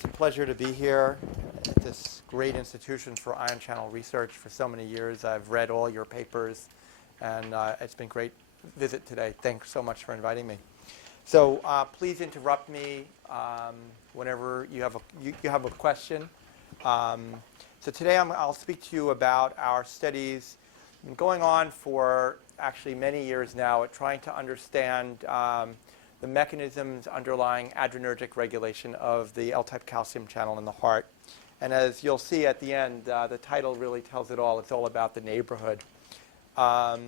It's a pleasure to be here at this great institution for ion channel research for so many years. I've read all your papers, and it's been a great visit today. Thanks so much for inviting me. So please interrupt me whenever you have a question. So today I'll speak to you about our studies been going on for actually many years now at trying to understand the mechanisms underlying adrenergic regulation of the L-type calcium channel in the heart. And as you'll see at the end, the title really tells it all. It's all about the neighborhood. So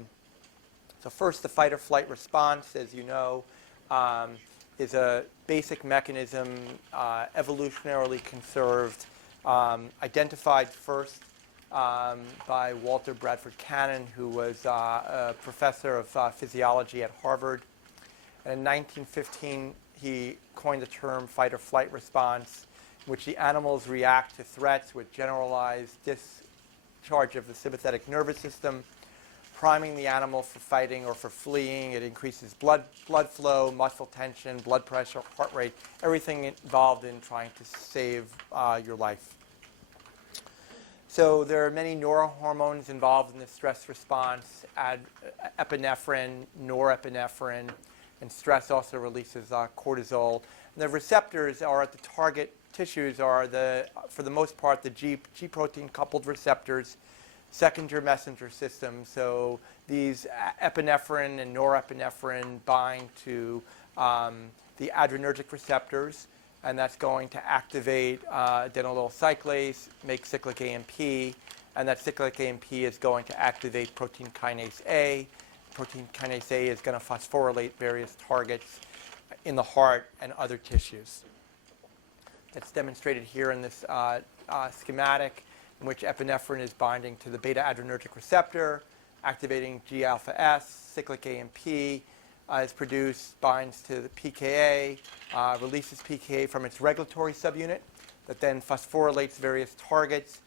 first, the fight or flight response, as you know, is a basic mechanism, evolutionarily conserved, identified first by Walter Bradford Cannon, who was a professor of physiology at Harvard. And in 1915, he coined the term fight or flight response, in which the animals react to threats with generalized discharge of the sympathetic nervous system, priming the animal for fighting or for fleeing. It increases blood flow, muscle tension, blood pressure, heart rate, everything involved in trying to save your life. So there are many neurohormones involved in the stress response, epinephrine, norepinephrine, and stress also releases cortisol. And the receptors are at the target tissues are, for the most part, the G protein coupled receptors, secondary messenger system. So these epinephrine and norepinephrine bind to the adrenergic receptors, and that's going to activate adenylyl cyclase, make cyclic AMP, and that cyclic AMP is going to activate protein kinase A. Protein kinase A is going to phosphorylate various targets in the heart and other tissues. That's demonstrated here in this schematic, in which epinephrine is binding to the beta-adrenergic receptor, activating G-alpha-S, cyclic AMP is produced, binds to the pKa, releases pKa from its regulatory subunit that then phosphorylates various targets,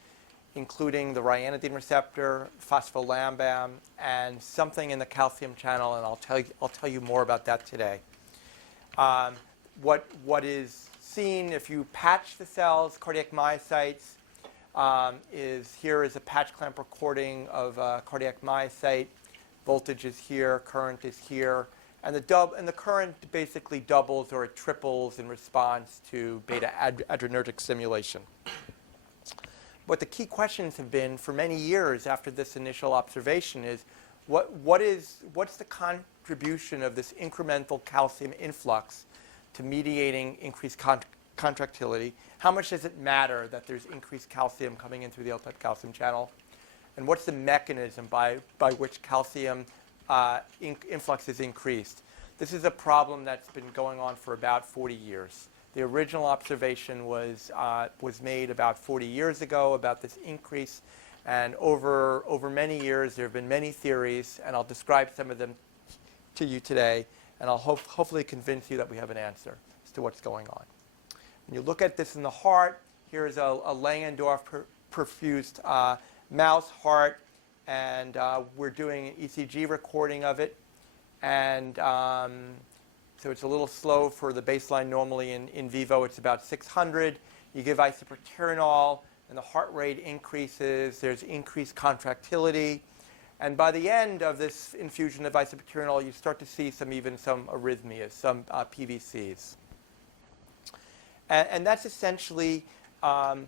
including the ryanodine receptor, phospholambam, and something in the calcium channel, and I'll tell you more about that today. What is seen if you patch the cells, cardiac myocytes, here is a patch clamp recording of cardiac myocyte. Voltage is here, current is here, and the current basically doubles or it triples in response to beta-adrenergic stimulation. What the key questions have been for many years after this initial observation is, what's the contribution of this incremental calcium influx to mediating increased contractility? How much does it matter that there's increased calcium coming in through the L-type calcium channel? And what's the mechanism by which calcium influx is increased? This is a problem that's been going on for about 40 years. The original observation was made about 40 years ago about this increase, and over many years there have been many theories, and I'll describe some of them to you today, and I'll hopefully convince you that we have an answer as to what's going on. When you look at this in the heart, here is a Langendorf perfused mouse heart, and we're doing an ECG recording of it, and so it's a little slow for the baseline. Normally in vivo it's about 600. You give isoproterenol and the heart rate increases. There's increased contractility. And by the end of this infusion of isoproterenol, you start to see some arrhythmias, some PVCs. And that's essentially one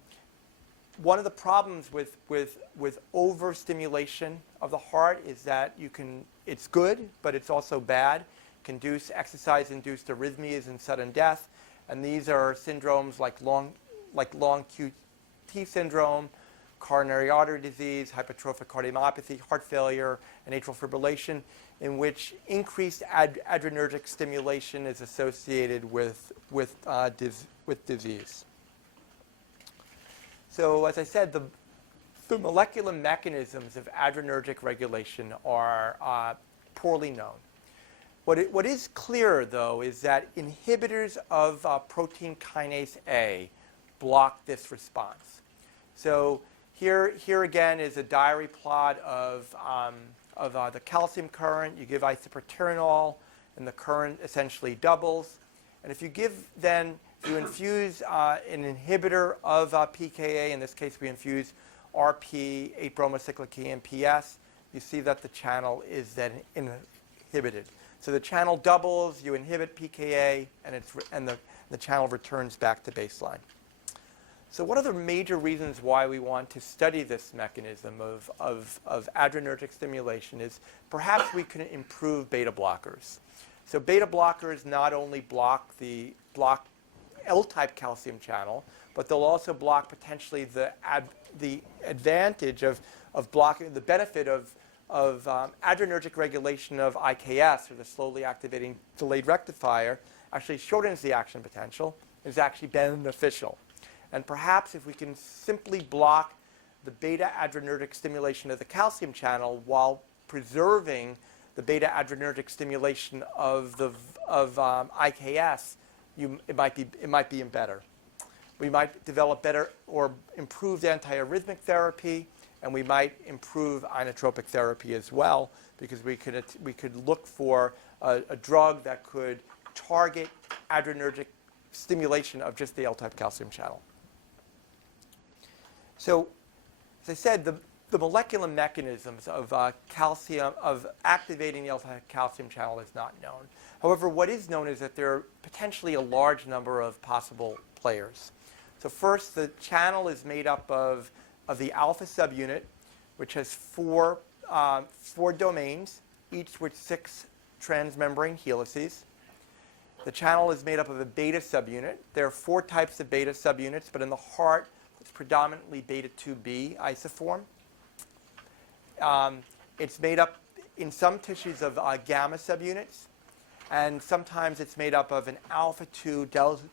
of the problems with overstimulation of the heart is that it's good, but it's also bad. Induce exercise-induced arrhythmias and sudden death, and these are syndromes like long QT syndrome, coronary artery disease, hypertrophic cardiomyopathy, heart failure, and atrial fibrillation, in which increased adrenergic stimulation is associated with disease. So, as I said, the molecular mechanisms of adrenergic regulation are poorly known. What is clear, though, is that inhibitors of protein kinase A block this response. So here again is a diary plot of the calcium current. You give isoproterenol, and the current essentially doubles. And if you give then If you infuse an inhibitor of pKa, in this case we infuse RP, 8-bromocyclic EMPS, you see that the channel is then inhibited. So the channel doubles, you inhibit pKa, and the channel returns back to baseline. So what are the major reasons why we want to study this mechanism of adrenergic stimulation is perhaps we can improve beta blockers. So beta blockers not only block L-type calcium channel, but they'll also block potentially the advantage of blocking the benefit of adrenergic regulation of IKS, or the slowly activating delayed rectifier, actually shortens the action potential, is actually beneficial. And perhaps if we can simply block the beta-adrenergic stimulation of the calcium channel while preserving the beta-adrenergic stimulation of IKS, it might be even better. We might develop better or improved antiarrhythmic therapy, and we might improve inotropic therapy as well, because we could look for a drug that could target adrenergic stimulation of just the L-type calcium channel. So, as I said, the molecular mechanisms of activating the L-type calcium channel is not known. However, what is known is that there are potentially a large number of possible players. So first, the channel is made up of the alpha subunit, which has four domains, each with 6 transmembrane helices. The channel is made up of a beta subunit. There are 4 types of beta subunits, but in the heart, it's predominantly beta 2b isoform. It's made up in some tissues of gamma subunits, and sometimes it's made up of an alpha 2 delta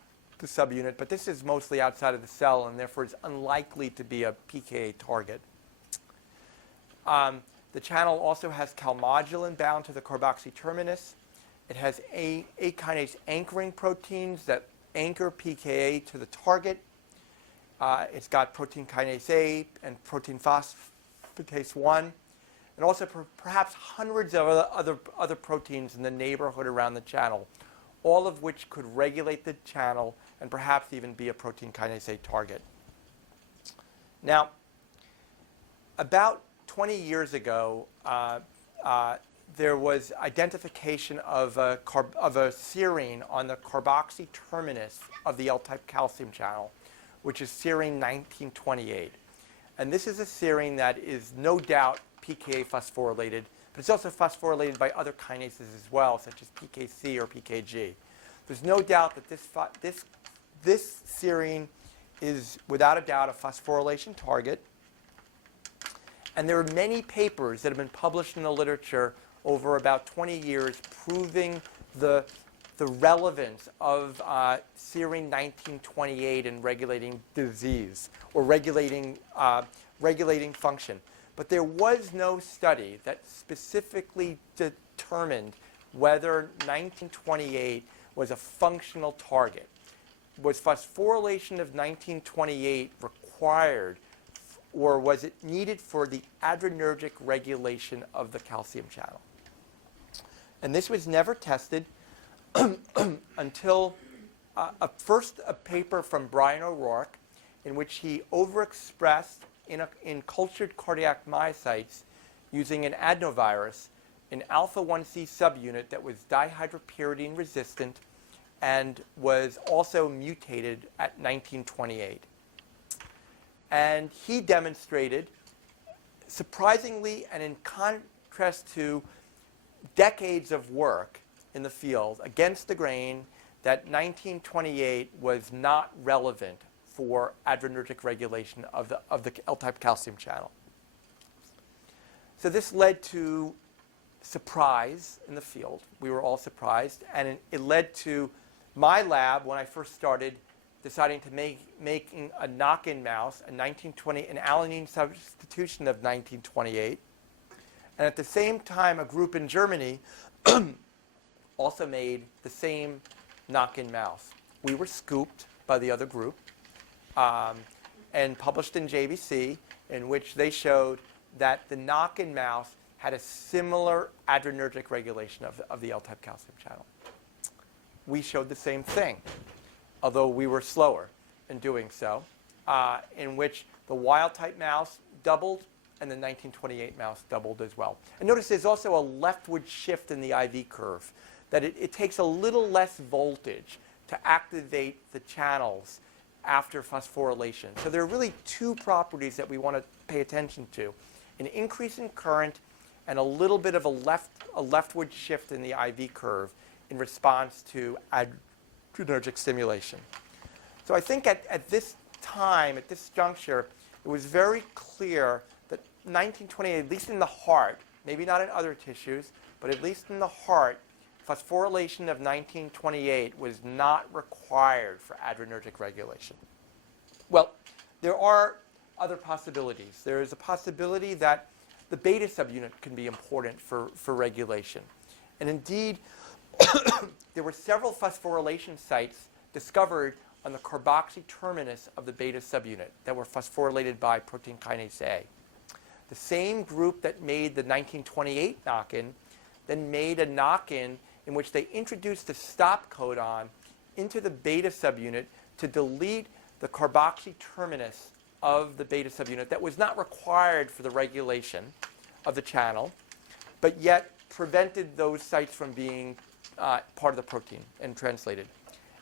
subunit, but this is mostly outside of the cell, and therefore it's unlikely to be a pKa target. The channel also has calmodulin bound to the carboxy terminus. It has A kinase anchoring proteins that anchor pKa to the target. It's got protein kinase A and protein phosphatase 1, and also perhaps hundreds of other proteins in the neighborhood around the channel, all of which could regulate the channel and perhaps even be a protein kinase A target. Now, about 20 years ago, there was identification of a serine on the carboxy terminus of the L-type calcium channel, which is serine 1928. And this is a serine that is no doubt pKa phosphorylated, but it's also phosphorylated by other kinases as well, such as PKC or PKG. There's no doubt that this serine is, without a doubt, a phosphorylation target. And there are many papers that have been published in the literature over about 20 years proving the relevance of serine 1928 in regulating disease or regulating function. But there was no study that specifically determined whether 1928 was a functional target. Was phosphorylation of 1928 required, or was it needed for the adrenergic regulation of the calcium channel? And this was never tested until first a paper from Brian O'Rourke, in which he overexpressed in cultured cardiac myocytes using an adenovirus an alpha-1c subunit that was dihydropyridine resistant and was also mutated at 1928. And he demonstrated, surprisingly and in contrast to decades of work in the field against the grain, that 1928 was not relevant for adrenergic regulation of the L-type calcium channel. So this led to surprise in the field. We were all surprised, and it led to my lab, when I first started, deciding to making a knock-in mouse, an alanine substitution of 1928. And at the same time, a group in Germany also made the same knock-in mouse. We were scooped by the other group and published in JVC, in which they showed that the knock-in mouse had a similar adrenergic regulation of the L-type calcium channel. We showed the same thing. although we were slower in doing so, in which the wild-type mouse doubled and the 1928 mouse doubled as well. And notice there's also a leftward shift in the IV curve, that it takes a little less voltage to activate the channels after phosphorylation. So there are really two properties that we want to pay attention to: an increase in current and a little bit of a leftward shift in the IV curve in response to adrenergic stimulation. So I think at this time, at this juncture, it was very clear that 1928, at least in the heart, maybe not in other tissues, but at least in the heart, phosphorylation of 1928 was not required for adrenergic regulation. Well, there are other possibilities. There is a possibility that the beta subunit can be important for regulation. And indeed, there were several phosphorylation sites discovered on the carboxy terminus of the beta subunit that were phosphorylated by protein kinase A. The same group that made the 1928 knock-in then made a knock-in in which they introduced the stop codon into the beta subunit to delete the carboxy terminus of the beta subunit that was not required for the regulation of the channel, but yet prevented those sites from being part of the protein and translated.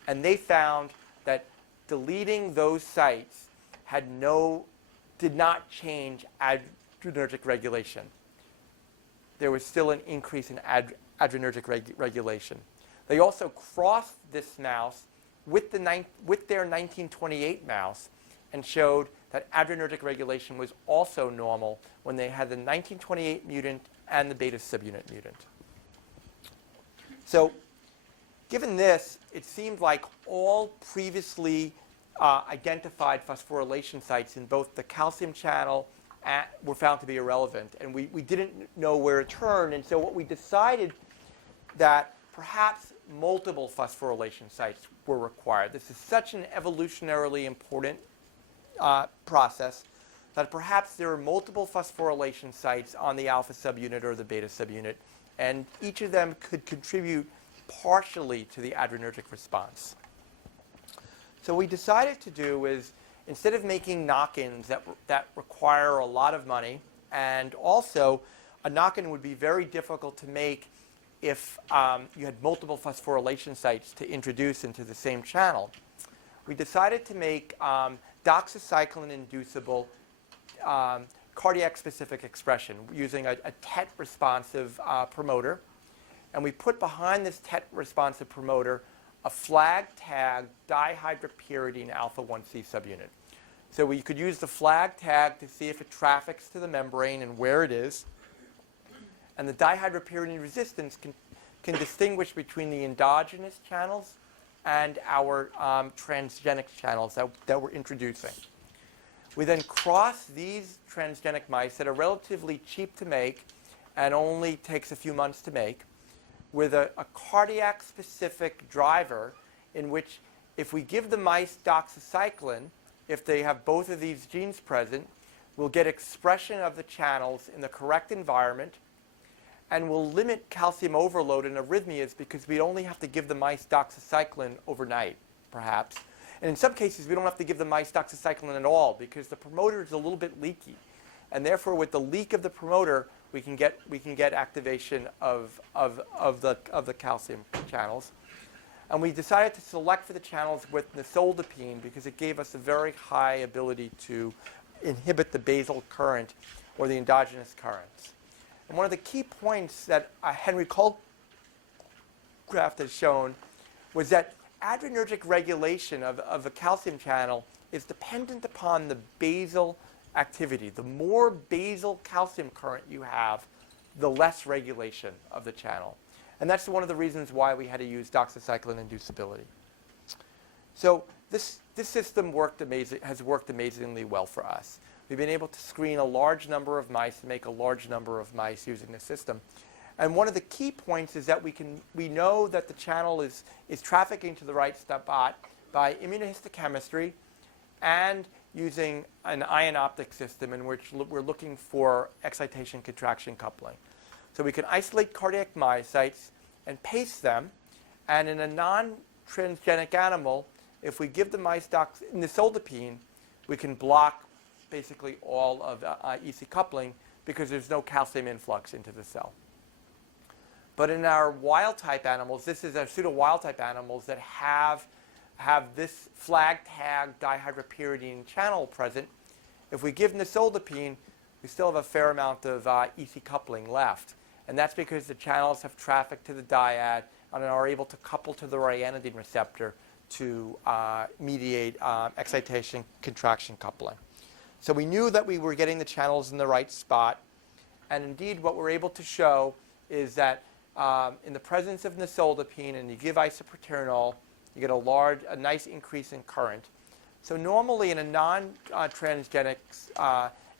And they found that deleting those sites did not change adrenergic regulation. There was still an increase in adrenergic regulation. They also crossed this mouse with their 1928 mouse and showed that adrenergic regulation was also normal when they had the 1928 mutant and the beta subunit mutant. So given this, it seemed like all previously identified phosphorylation sites in both the calcium channel were found to be irrelevant, and we didn't know where to turn, and so what we decided that perhaps multiple phosphorylation sites were required. This is such an evolutionarily important process that perhaps there are multiple phosphorylation sites on the alpha subunit or the beta subunit, and each of them could contribute partially to the adrenergic response. So what we decided to do is, instead of making knock-ins that require a lot of money, and also a knock-in would be very difficult to make if you had multiple phosphorylation sites to introduce into the same channel, we decided to make doxycycline-inducible cardiac-specific expression using a TET-responsive promoter. And we put behind this TET-responsive promoter a flag-tagged dihydropyridine alpha-1C subunit. So we could use the flag tag to see if it traffics to the membrane and where it is. And the dihydropyridine resistance can distinguish between the endogenous channels and our transgenic channels that we're introducing. We then cross these transgenic mice that are relatively cheap to make and only takes a few months to make with a cardiac-specific driver in which if we give the mice doxycycline, if they have both of these genes present, we'll get expression of the channels in the correct environment, and we'll limit calcium overload and arrhythmias because we only have to give the mice doxycycline overnight, perhaps. And in some cases, we don't have to give the mice doxycycline at all because the promoter is a little bit leaky. And therefore, with the leak of the promoter, we can get activation of the calcium channels. And we decided to select for the channels with nisoldipine because it gave us a very high ability to inhibit the basal current or the endogenous currents. And one of the key points that Henry Colcraft has shown was that adrenergic regulation of a calcium channel is dependent upon the basal activity. The more basal calcium current you have, the less regulation of the channel. And that's one of the reasons why we had to use doxycycline inducibility. So this system has worked amazingly well for us. We've been able to screen a large number of mice and make a large number of mice using the system. And one of the key points is that we know that the channel is trafficking to the right spot by immunohistochemistry and using an ion optic system in which we're looking for excitation-contraction coupling. So we can isolate cardiac myocytes and paste them, and in a non-transgenic animal, if we give the mice nisodipine, we can block basically all of EC coupling because there's no calcium influx into the cell. But in our wild-type animals, this is our pseudo-wild-type animals that have this flag tag dihydropyridine channel present. If we give nisodipine, we still have a fair amount of EC coupling left. And that's because the channels have traffic to the dyad and are able to couple to the ryanodine receptor to mediate excitation contraction coupling. So we knew that we were getting the channels in the right spot. And indeed, what we're able to show is that in the presence of nisodipine and you give isoproterenol, you get a nice increase in current. So normally in a non-transgenic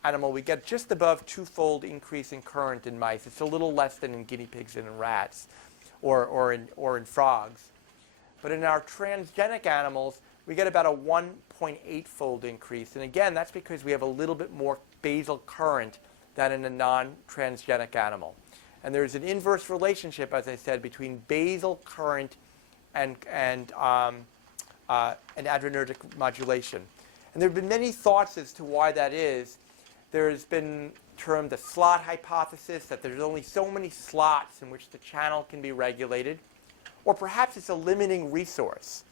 animal, we get just above twofold increase in current in mice. It's a little less than in guinea pigs and in rats or in frogs. But in our transgenic animals, we get about a 1.8-fold increase. And again, that's because we have a little bit more basal current than in a non-transgenic animal. And there's an inverse relationship, as I said, between basal current and adrenergic modulation. And there have been many thoughts as to why that is. There's been termed the slot hypothesis, that there's only so many slots in which the channel can be regulated. Or perhaps it's a limiting resource,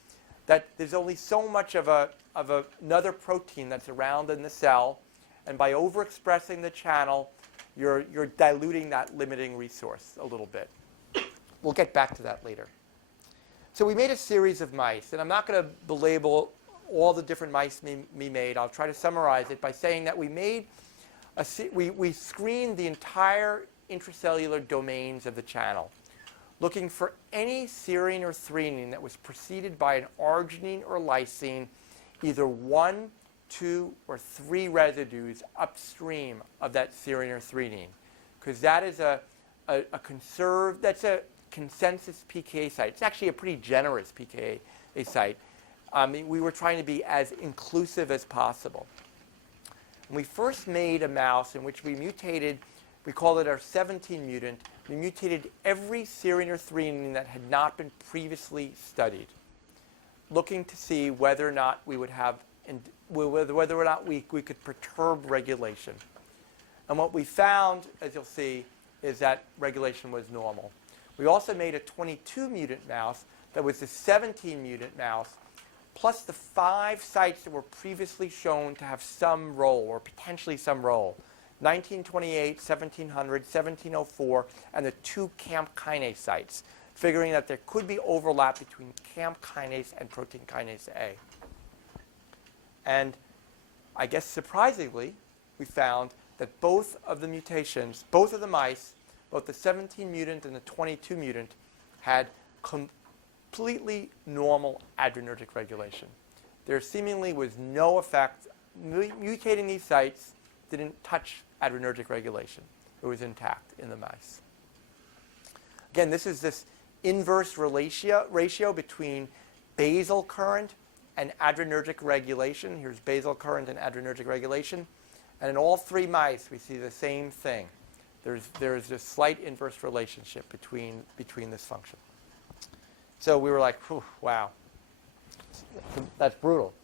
that there's only so much of another protein that's around in the cell, and by overexpressing the channel, you're diluting that limiting resource a little bit. We'll get back to that later. So we made a series of mice, and I'm not going to belabor all the different mice we made. I'll try to summarize it by saying that we screened the entire intracellular domains of the channel, looking for any serine or threonine that was preceded by an arginine or lysine, either 1, 2, or 3 residues upstream of that serine or threonine, because that is that's a consensus pKa site. It's actually a pretty generous pKa site. We were trying to be as inclusive as possible. And we first made a mouse in which we mutated, we called it our 17 mutant. We mutated every serine or threonine that had not been previously studied, looking to see whether or not we would have, whether or not we could perturb regulation. And what we found, as you'll see, is that regulation was normal. We also made a 22 mutant mouse that was the 17 mutant mouse, plus the 5 sites that were previously shown to have some role, or potentially some role. 1928, 1700, 1704, and the 2 CAMP kinase sites, figuring that there could be overlap between CAMP kinase and protein kinase A. And I guess surprisingly, we found that both of the mutations, both of the mice, both the 17 mutant and the 22 mutant, had completely normal adrenergic regulation. There seemingly was no effect. Mutating these sites didn't touch adrenergic regulation. It was intact in the mice. Again, this is this inverse ratio between basal current and adrenergic regulation. Here's basal current and adrenergic regulation. And in all 3 mice, we see the same thing. There's this slight inverse relationship between this function. So we were like, wow, that's brutal.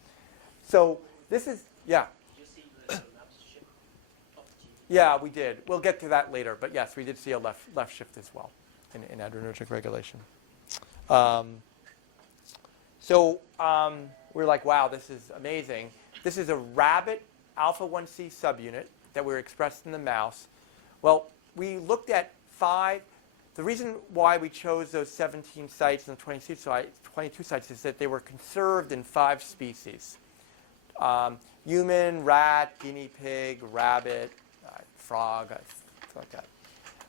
So this is, yeah. Yeah, we did. We'll get to that later. But yes, we did see a left shift as well in adrenergic regulation. We're like, wow, this is amazing. This is a rabbit alpha-1c subunit that were expressed in the mouse. Well, we looked at 5. The reason why we chose those 17 sites and 22 sites is that they were conserved in 5 species. Human, rat, guinea pig, rabbit, frog, stuff like that.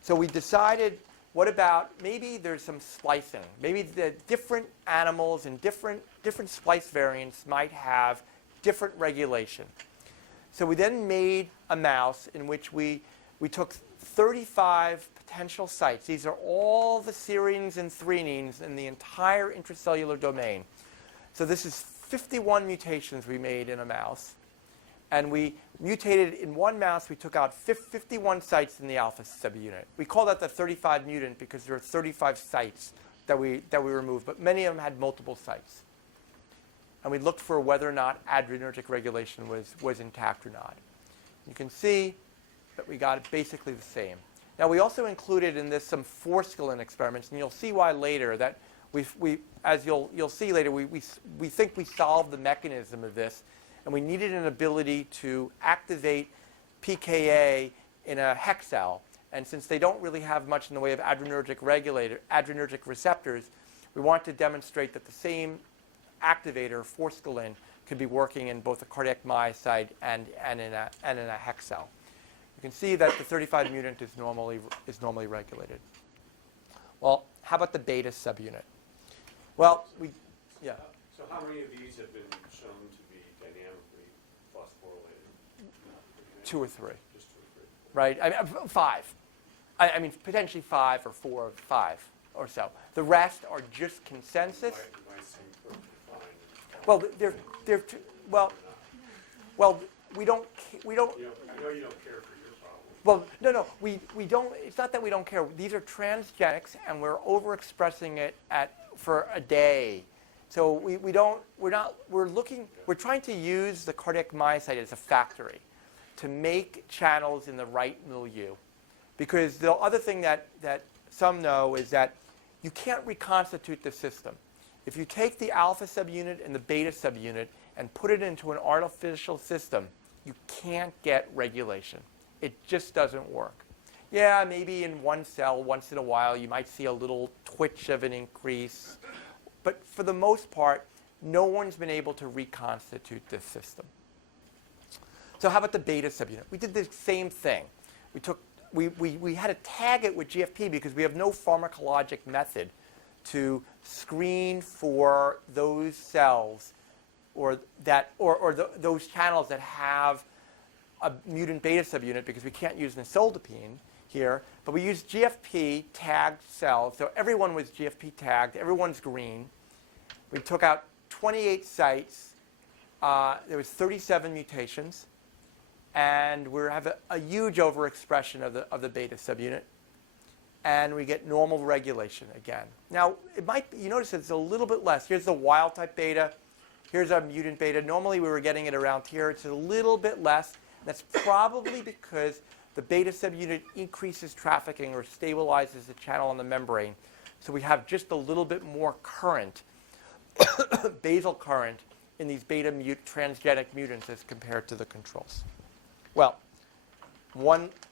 So we decided, what about maybe there's some splicing? Maybe the different animals and different splice variants might have different regulation. So we then made a mouse in which we took 35 potential sites. These are all the serines and threonines in the entire intracellular domain. So this is 51 mutations we made in a mouse. And we mutated in one mouse, we took out 51 sites in the alpha subunit. We call that the 35 mutant because there are 35 sites that we removed, but many of them had multiple sites. and we looked for whether or not adrenergic regulation was intact or not. You can see that we got basically the same. Now, we also included in this some forskolin experiments, and you'll see why later. That as you'll see later, we think we solved the mechanism of this, and we needed an ability to activate pKa in a HEC cell. And since they don't really have much in the way of adrenergic receptors, we want to demonstrate that the same activator, forskolin, could be working in both a cardiac myocyte and in a HEC cell. You can see that the 35 mutant is normally regulated. Well, how about the beta subunit? Well, So how many of these have been shown to be dynamically phosphorylated? 2 or 3. Just 2 or 3. Right? I mean, 5. I mean, potentially 5 or 4 or 5 or so. The rest are just consensus. Might seem perfectly fine. Well, well, we don't. You know you don't care for your problem. Well, no, we don't. It's not that we don't care. These are transgenics, and we're overexpressing it for a day. So we're trying to use the cardiac myocyte as a factory to make channels in the right milieu. Because the other thing that some know is that you can't reconstitute the system. If you take the alpha subunit and the beta subunit and put it into an artificial system, you can't get regulation. It just doesn't work. Yeah, maybe in one cell, once in a while, you might see a little twitch of an increase. But for the most part, no one's been able to reconstitute this system. So how about the beta subunit? We did the same thing. We had to tag it with GFP because we have no pharmacologic method to screen for those cells or those channels that have a mutant beta subunit, because we can't use nisoldipine here, but we use GFP tagged cells. So everyone was GFP tagged. Everyone's green. We took out 28 sites. There was 37 mutations. And we have a huge overexpression of the beta subunit. And we get normal regulation again. Now, you notice it's a little bit less. Here's the wild type beta. Here's our mutant beta. Normally, we were getting it around here. It's a little bit less. That's probably because the beta subunit increases trafficking or stabilizes the channel on the membrane. So we have just a little bit more current, basal current, in these beta transgenic mutants as compared to the controls. Well,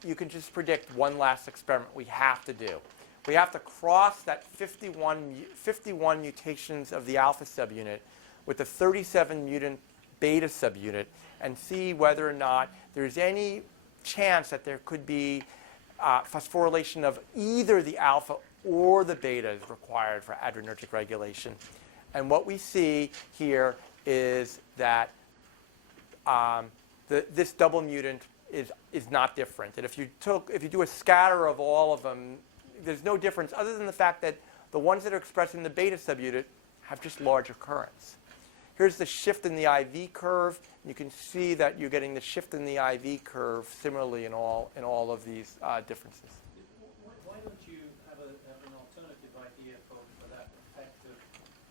you can just predict one last experiment we have to do. We have to cross that 51 mutations of the alpha subunit with the 37 mutant beta subunit and see whether or not there's any chance that there could be phosphorylation of either the alpha or the beta is required for adrenergic regulation. And what we see here is that this double mutant is not different. And if you do a scatter of all of them, there's no difference other than the fact that the ones that are expressing the beta subunit have just larger currents. Here's the shift in the IV curve. You can see that you're getting the shift in the IV curve similarly in all of these differences. Why don't you have an alternative idea for that effect of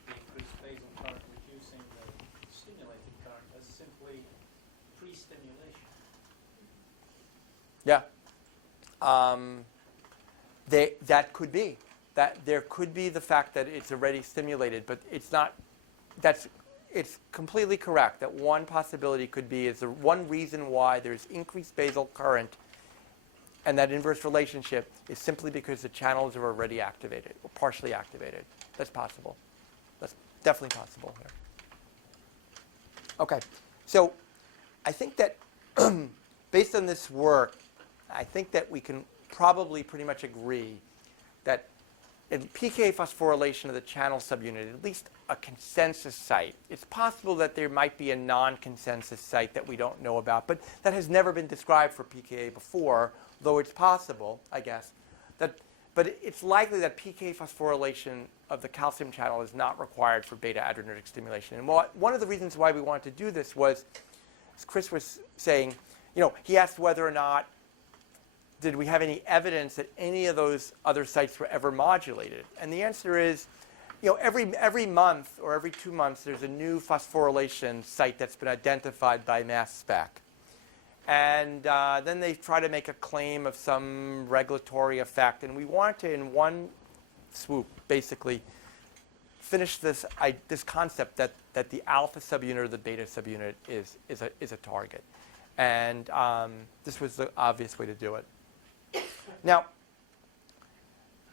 the increased basal current reducing the stimulating current as simply pre-stimulation? Yeah. That could be. That there could be the fact that it's already stimulated, but it's not. It's completely correct that one possibility could be is the one reason why there's increased basal current and that inverse relationship is simply because the channels are already activated or partially activated. That's possible. That's definitely possible here. Okay. So I think that based on this work, I think that we can probably pretty much agree that in pK phosphorylation of the channel subunit, at least a consensus site. It's possible that there might be a non-consensus site that we don't know about, but that has never been described for pKa before, though it's possible, I guess. But it's likely that pK phosphorylation of the calcium channel is not required for beta-adrenergic stimulation. And one of the reasons why we wanted to do this was, as Chris was saying, he asked whether or not did we have any evidence that any of those other sites were ever modulated? And the answer is every month or every 2 months, there's a new phosphorylation site that's been identified by mass spec. And then they try to make a claim of some regulatory effect. And we want to, in one swoop, basically finish this concept that the alpha subunit or the beta subunit is a target. And this was the obvious way to do it. Now,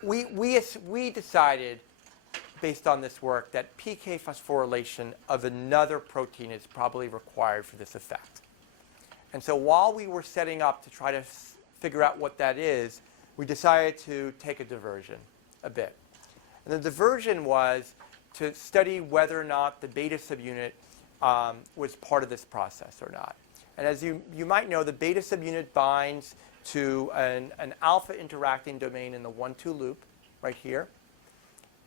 we decided, based on this work, that PK phosphorylation of another protein is probably required for this effect. And so while we were setting up to try to figure out what that is, we decided to take a diversion a bit. And the diversion was to study whether or not the beta subunit was part of this process or not. And as you might know, the beta subunit binds to an alpha interacting domain in the 1,2 loop right here.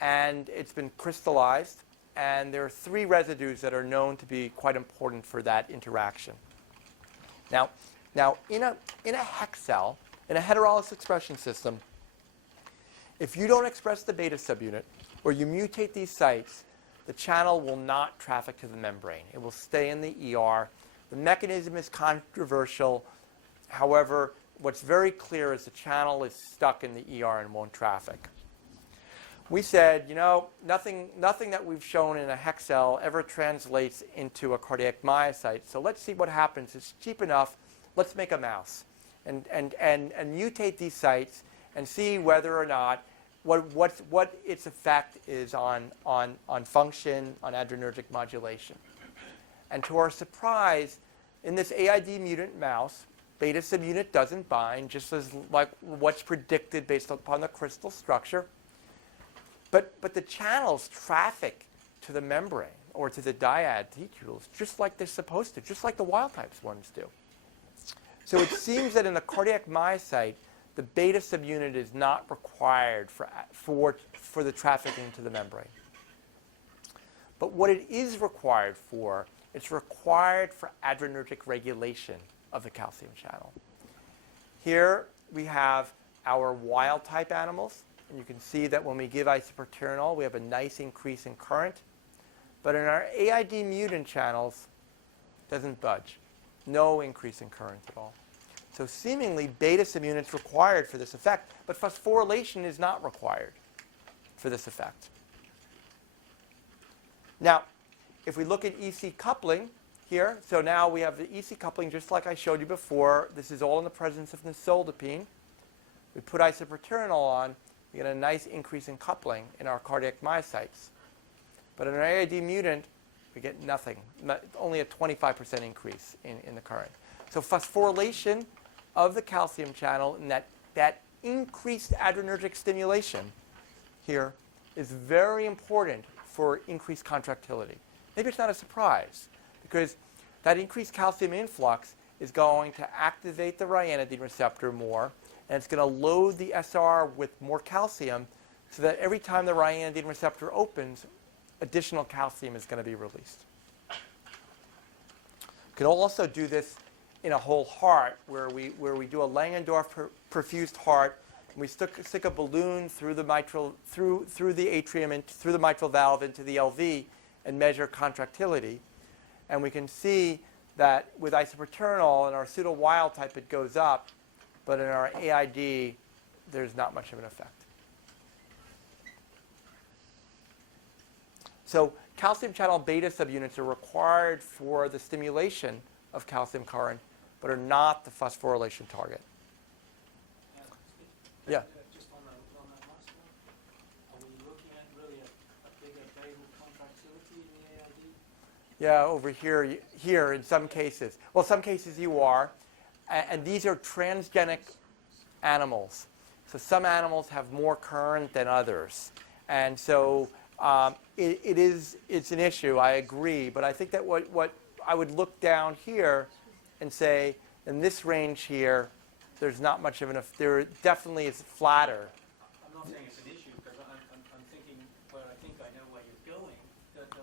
And it's been crystallized. And there are 3 residues that are known to be quite important for that interaction. Now in a hex cell, in a heterologous expression system, if you don't express the beta subunit or you mutate these sites, the channel will not traffic to the membrane. It will stay in the ER. The mechanism is controversial. However, what's very clear is the channel is stuck in the ER and won't traffic. We said, nothing that we've shown in a hex cell ever translates into a cardiac myocyte. So let's see what happens. It's cheap enough. Let's make a mouse and mutate these sites and see whether or not what its effect is on function, on adrenergic modulation. And to our surprise, in this AID mutant mouse, beta subunit doesn't bind, just as like what's predicted based upon the crystal structure. But the channels traffic to the membrane or to the dyad tetracycles just like they're supposed to, just like the wild types ones do. So it seems that in the cardiac myocyte, the beta subunit is not required for the trafficking to the membrane. But what it is required for, it's required for adrenergic regulation of the calcium channel. Here we have our wild type animals. And you can see that when we give isoproterenol, we have a nice increase in current. But in our AID mutant channels, it doesn't budge. No increase in current at all. So seemingly, beta subunit is required for this effect. But phosphorylation is not required for this effect. Now, if we look at EC coupling here, so now we have the EC coupling just like I showed you before. This is all in the presence of nisoldipine. We put isoproterenol on. We get a nice increase in coupling in our cardiac myocytes. But in our AID mutant, we get nothing, only a 25% increase in the current. So phosphorylation of the calcium channel and that increased adrenergic stimulation here is very important for increased contractility. Maybe it's not a surprise, because that increased calcium influx is going to activate the ryanodine receptor more, and it's going to load the SR with more calcium so that every time the ryanodine receptor opens, additional calcium is going to be released. You can also do this in a whole heart where we do a Langendorf perfused heart, and we stick a balloon through the mitral, through the atrium and through the mitral valve into the LV and measure contractility. And we can see that with isoproterenol in our pseudo wild type it goes up, but in our AID, there's not much of an effect. So calcium channel beta subunits are required for the stimulation of calcium current, but are not the phosphorylation target. Yeah. Just on that last one, are we looking at really a bigger basal contractility in the AID? Yeah, over here in some cases. Well, some cases you are. And these are transgenic animals. So some animals have more current than others. And so it's an issue, I agree. But I think that what I would look down here and say, in this range here, there's not much of there definitely is flatter. I'm not saying it's an issue, because I'm thinking where I think I know where you're going, that the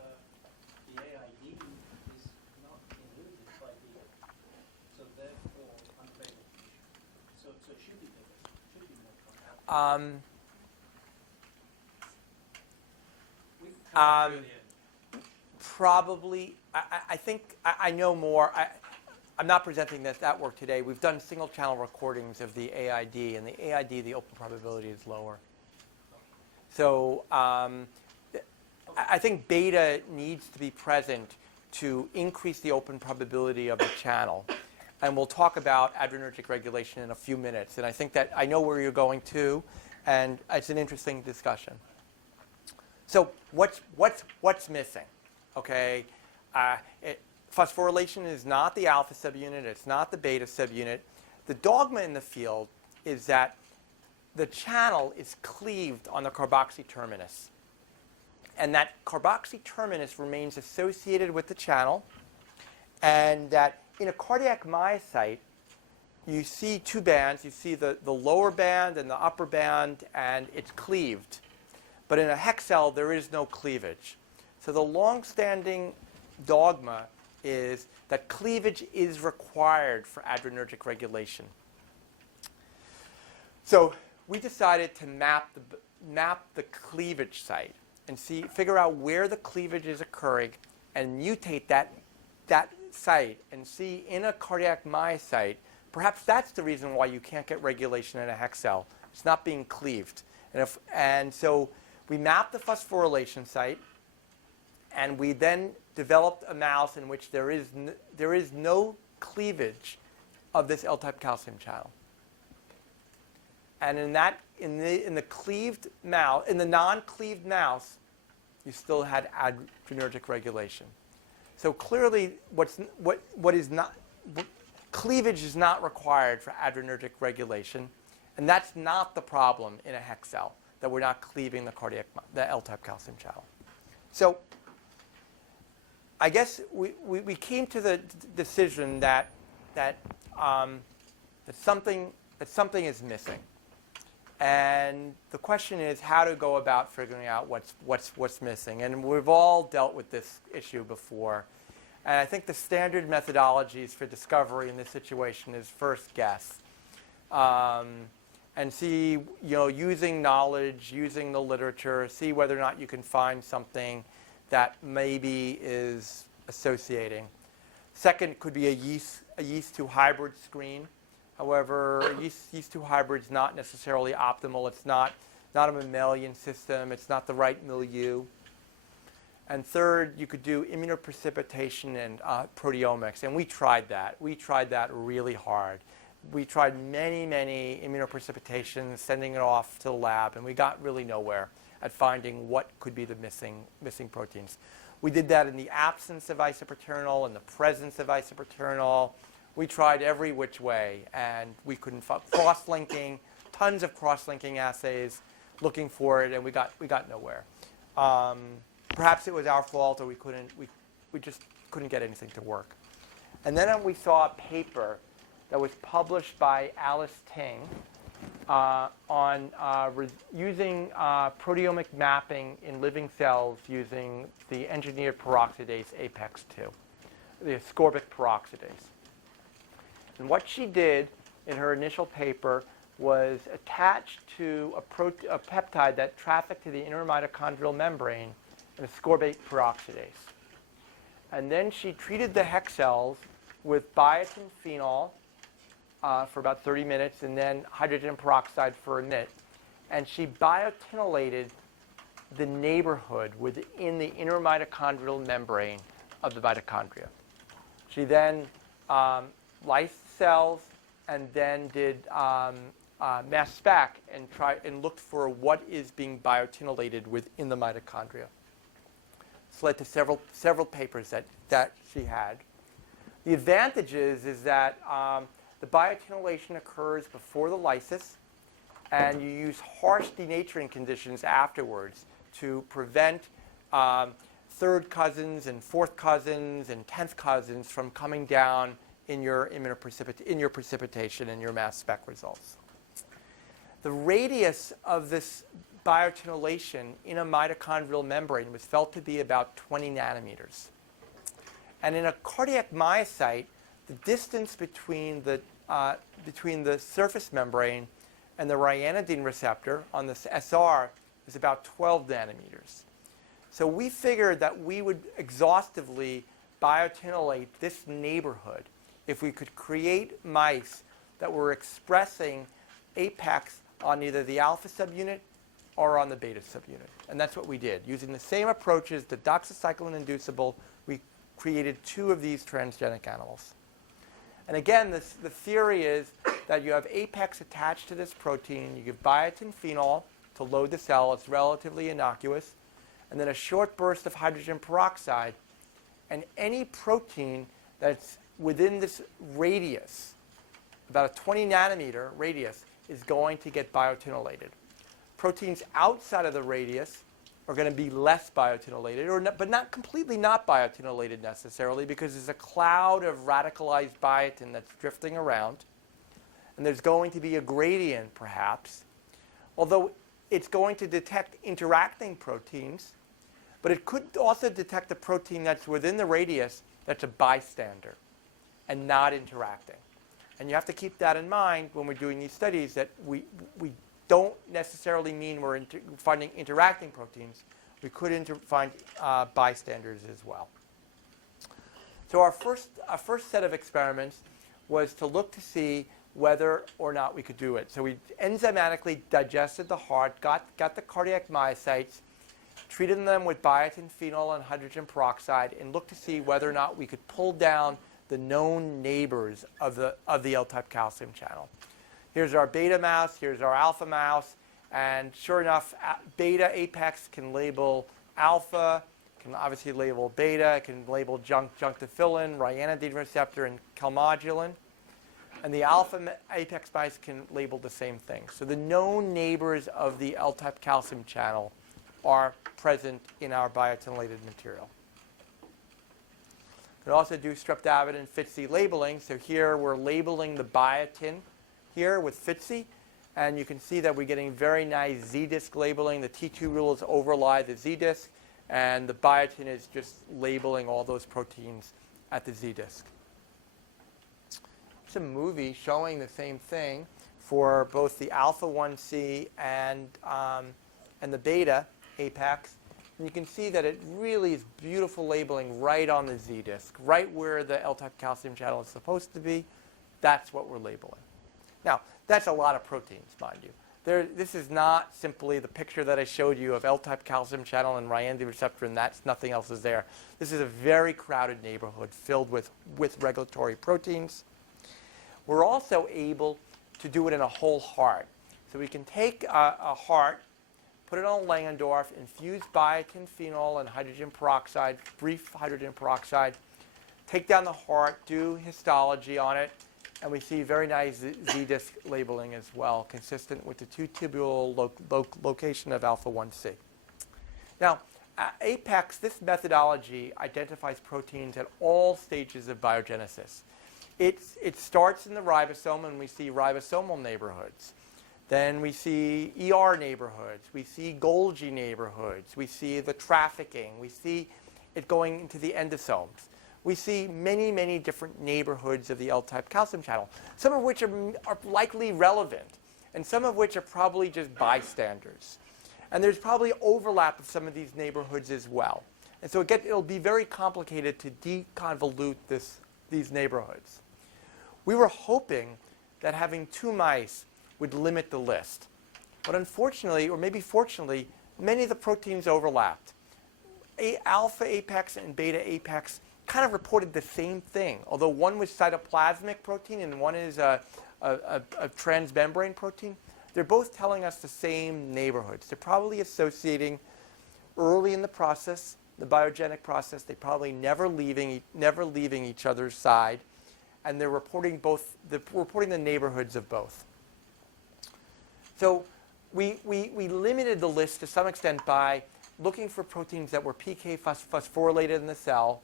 AID is not inhibited by the, so therefore unavailable. So it should be bigger, should be more contractile. come up Um, near the end. Probably, I think I know more. I'm not presenting that work today. We've done single channel recordings of the AID, and the AID, the open probability is lower. So I think beta needs to be present to increase the open probability of the channel. And we'll talk about adrenergic regulation in a few minutes. And I think that I know where you're going to, and it's an interesting discussion. So what's missing? Okay, phosphorylation is not the alpha subunit. It's not the beta subunit. The dogma in the field is that the channel is cleaved on the carboxy terminus, and that carboxy terminus remains associated with the channel, and that in a cardiac myocyte, you see two bands. You see the lower band and the upper band, and it's cleaved. But in a hex cell, there is no cleavage. So the long-standing dogma is that cleavage is required for adrenergic regulation. So we decided to map the cleavage site and figure out where the cleavage is occurring and mutate that site and see in a cardiac myocyte, perhaps that's the reason why you can't get regulation in a hex cell. It's not being cleaved. And so we mapped the phosphorylation site, and we then developed a mouse in which there is no cleavage of this L-type calcium channel. And in the cleaved mouse, in the non-cleaved mouse, you still had adrenergic regulation. So clearly, cleavage is not required for adrenergic regulation, and that's not the problem in a hex cell, that we're not cleaving the L-type calcium channel. So I guess we came to the decision that something is missing, and the question is how to go about figuring out what's missing. And we've all dealt with this issue before, and I think the standard methodologies for discovery in this situation is first guess, and see, using knowledge, using the literature, see whether or not you can find something that maybe is associating. Second could be a yeast-2 hybrid screen. However, yeast-2 hybrid is not necessarily optimal. It's not a mammalian system. It's not the right milieu. And third, you could do immunoprecipitation and proteomics. And we tried that. We tried that really hard. We tried many immunoprecipitations, sending it off to the lab, and we got really nowhere at finding what could be the missing proteins. We did that in the absence of isopaternal, in the presence of isopaternal. We tried every which way, and we couldn't find cross-linking, tons of cross-linking assays looking for it, and we got nowhere. Perhaps it was our fault, or we just couldn't get anything to work. And then we saw a paper that was published by Alice Ting on using proteomic mapping in living cells using the engineered peroxidase Apex-2, the ascorbic peroxidase. And what she did in her initial paper was attach to a peptide that trafficked to the inner mitochondrial membrane an ascorbate peroxidase. And then she treated the hex cells with biotin phenol for about 30 minutes, and then hydrogen peroxide for a minute. And she biotinylated the neighborhood within the inner mitochondrial membrane of the mitochondria. She then lysed cells and then did mass spec and looked for what is being biotinylated within the mitochondria. This led to several papers that she had. The advantages is that the biotinylation occurs before the lysis, and you use harsh denaturing conditions afterwards to prevent third cousins and fourth cousins and 10th cousins from coming down in your precipitation and your mass spec results. The radius of this biotinylation in a mitochondrial membrane was felt to be about 20 nanometers. And in a cardiac myocyte, the distance between the surface membrane and the ryanodine receptor on this SR is about 12 nanometers. So we figured that we would exhaustively biotinylate this neighborhood if we could create mice that were expressing apex on either the alpha subunit or on the beta subunit. And that's what we did. Using the same approaches, the doxycycline inducible, we created 2 of these transgenic animals. And again, the theory is that you have apex attached to this protein. You give biotin phenol to load the cell. It's relatively innocuous. And then a short burst of hydrogen peroxide. And any protein that's within this radius, about a 20 nanometer radius, is going to get biotinylated. Proteins outside of the radius are going to be less biotinylated, but not completely not biotinylated necessarily, because there's a cloud of radicalized biotin that's drifting around. And there's going to be a gradient, perhaps, although it's going to detect interacting proteins, but it could also detect a protein that's within the radius that's a bystander and not interacting. And you have to keep that in mind when we're doing these studies, that we don't necessarily mean we're finding interacting proteins. We could find bystanders as well. So our first set of experiments was to look to see whether or not we could do it. So we enzymatically digested the heart, got the cardiac myocytes, treated them with biotin phenol and hydrogen peroxide, and looked to see whether or not we could pull down the known neighbors of the L-type calcium channel. Here's our beta mouse, here's our alpha mouse, and sure enough, beta apex can label alpha, can obviously label beta, it can label junctophyllin, ryanodine receptor, and calmodulin. And the alpha apex mice can label the same thing. So the known neighbors of the L-type calcium channel are present in our biotinylated material. We can also do streptavidin and PHITC labeling. So here we're labeling the biotin here with PHITC. And you can see that we're getting very nice Z-disc labeling. The T2 rules overlie the Z-disc. And the biotin is just labeling all those proteins at the Z-disc. It's a movie showing the same thing for both the alpha-1C and the beta apex. And you can see that it really is beautiful labeling right on the Z-disc, right where the L-type calcium channel is supposed to be. That's what we're labeling. Now, that's a lot of proteins, mind you. This is not simply the picture that I showed you of L-type calcium channel and ryanodine receptor, and that's nothing else is there. This is a very crowded neighborhood filled with regulatory proteins. We're also able to do it in a whole heart. So we can take a heart, put it on Langendorf, infuse biotin phenol and hydrogen peroxide, brief hydrogen peroxide, take down the heart, do histology on it, and we see very nice Z-disc labeling as well, consistent with the 2-tubule location of alpha-1C. Now, APEX, this methodology identifies proteins at all stages of biogenesis. It starts in the ribosome, and we see ribosomal neighborhoods. Then we see ER neighborhoods. We see Golgi neighborhoods. We see the trafficking. We see it going into the endosomes. We see many, many different neighborhoods of the L-type calcium channel, some of which are likely relevant, and some of which are probably just bystanders. And there's probably overlap of some of these neighborhoods as well. And so it'll be very complicated to deconvolute these neighborhoods. We were hoping that having 2 mice would limit the list. But unfortunately, or maybe fortunately, many of the proteins overlapped. Alpha apex and beta apex kind of reported the same thing, although one was cytoplasmic protein and one is a transmembrane protein. They're both telling us the same neighborhoods. They're probably associating early in the process, the biogenic process. They're probably never leaving each other's side, and they're reporting the neighborhoods of both. So we limited the list to some extent by looking for proteins that were PK phosphorylated in the cell.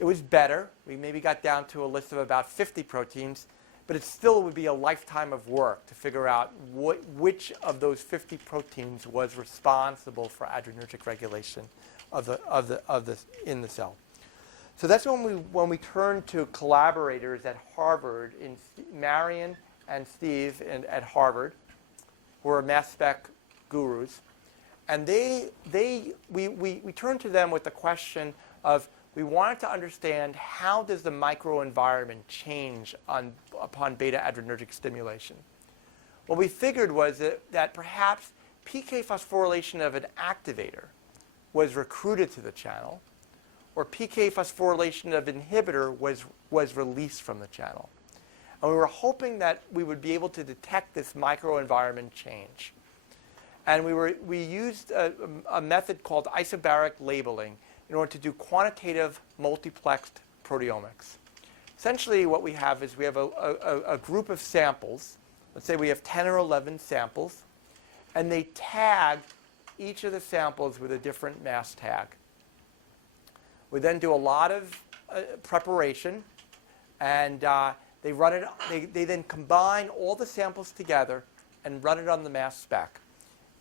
It was better. We maybe got down to a list of about 50 proteins, but it still would be a lifetime of work to figure out which of those 50 proteins was responsible for adrenergic regulation in the cell. So that's when we turned to collaborators at Harvard, in Marion and Steve at Harvard, who are mass spec gurus, And we turned to them with the question of, we wanted to understand how does the microenvironment change upon beta-adrenergic stimulation. What we figured was that perhaps PK phosphorylation of an activator was recruited to the channel, or PK phosphorylation of inhibitor was released from the channel. And we were hoping that we would be able to detect this microenvironment change. And we used a method called isobaric labeling in order to do quantitative multiplexed proteomics. Essentially what we have is we have a group of samples. Let's say we have 10 or 11 samples, and they tag each of the samples with a different mass tag. We then do a lot of preparation, and they run it. They then combine all the samples together and run it on the mass spec,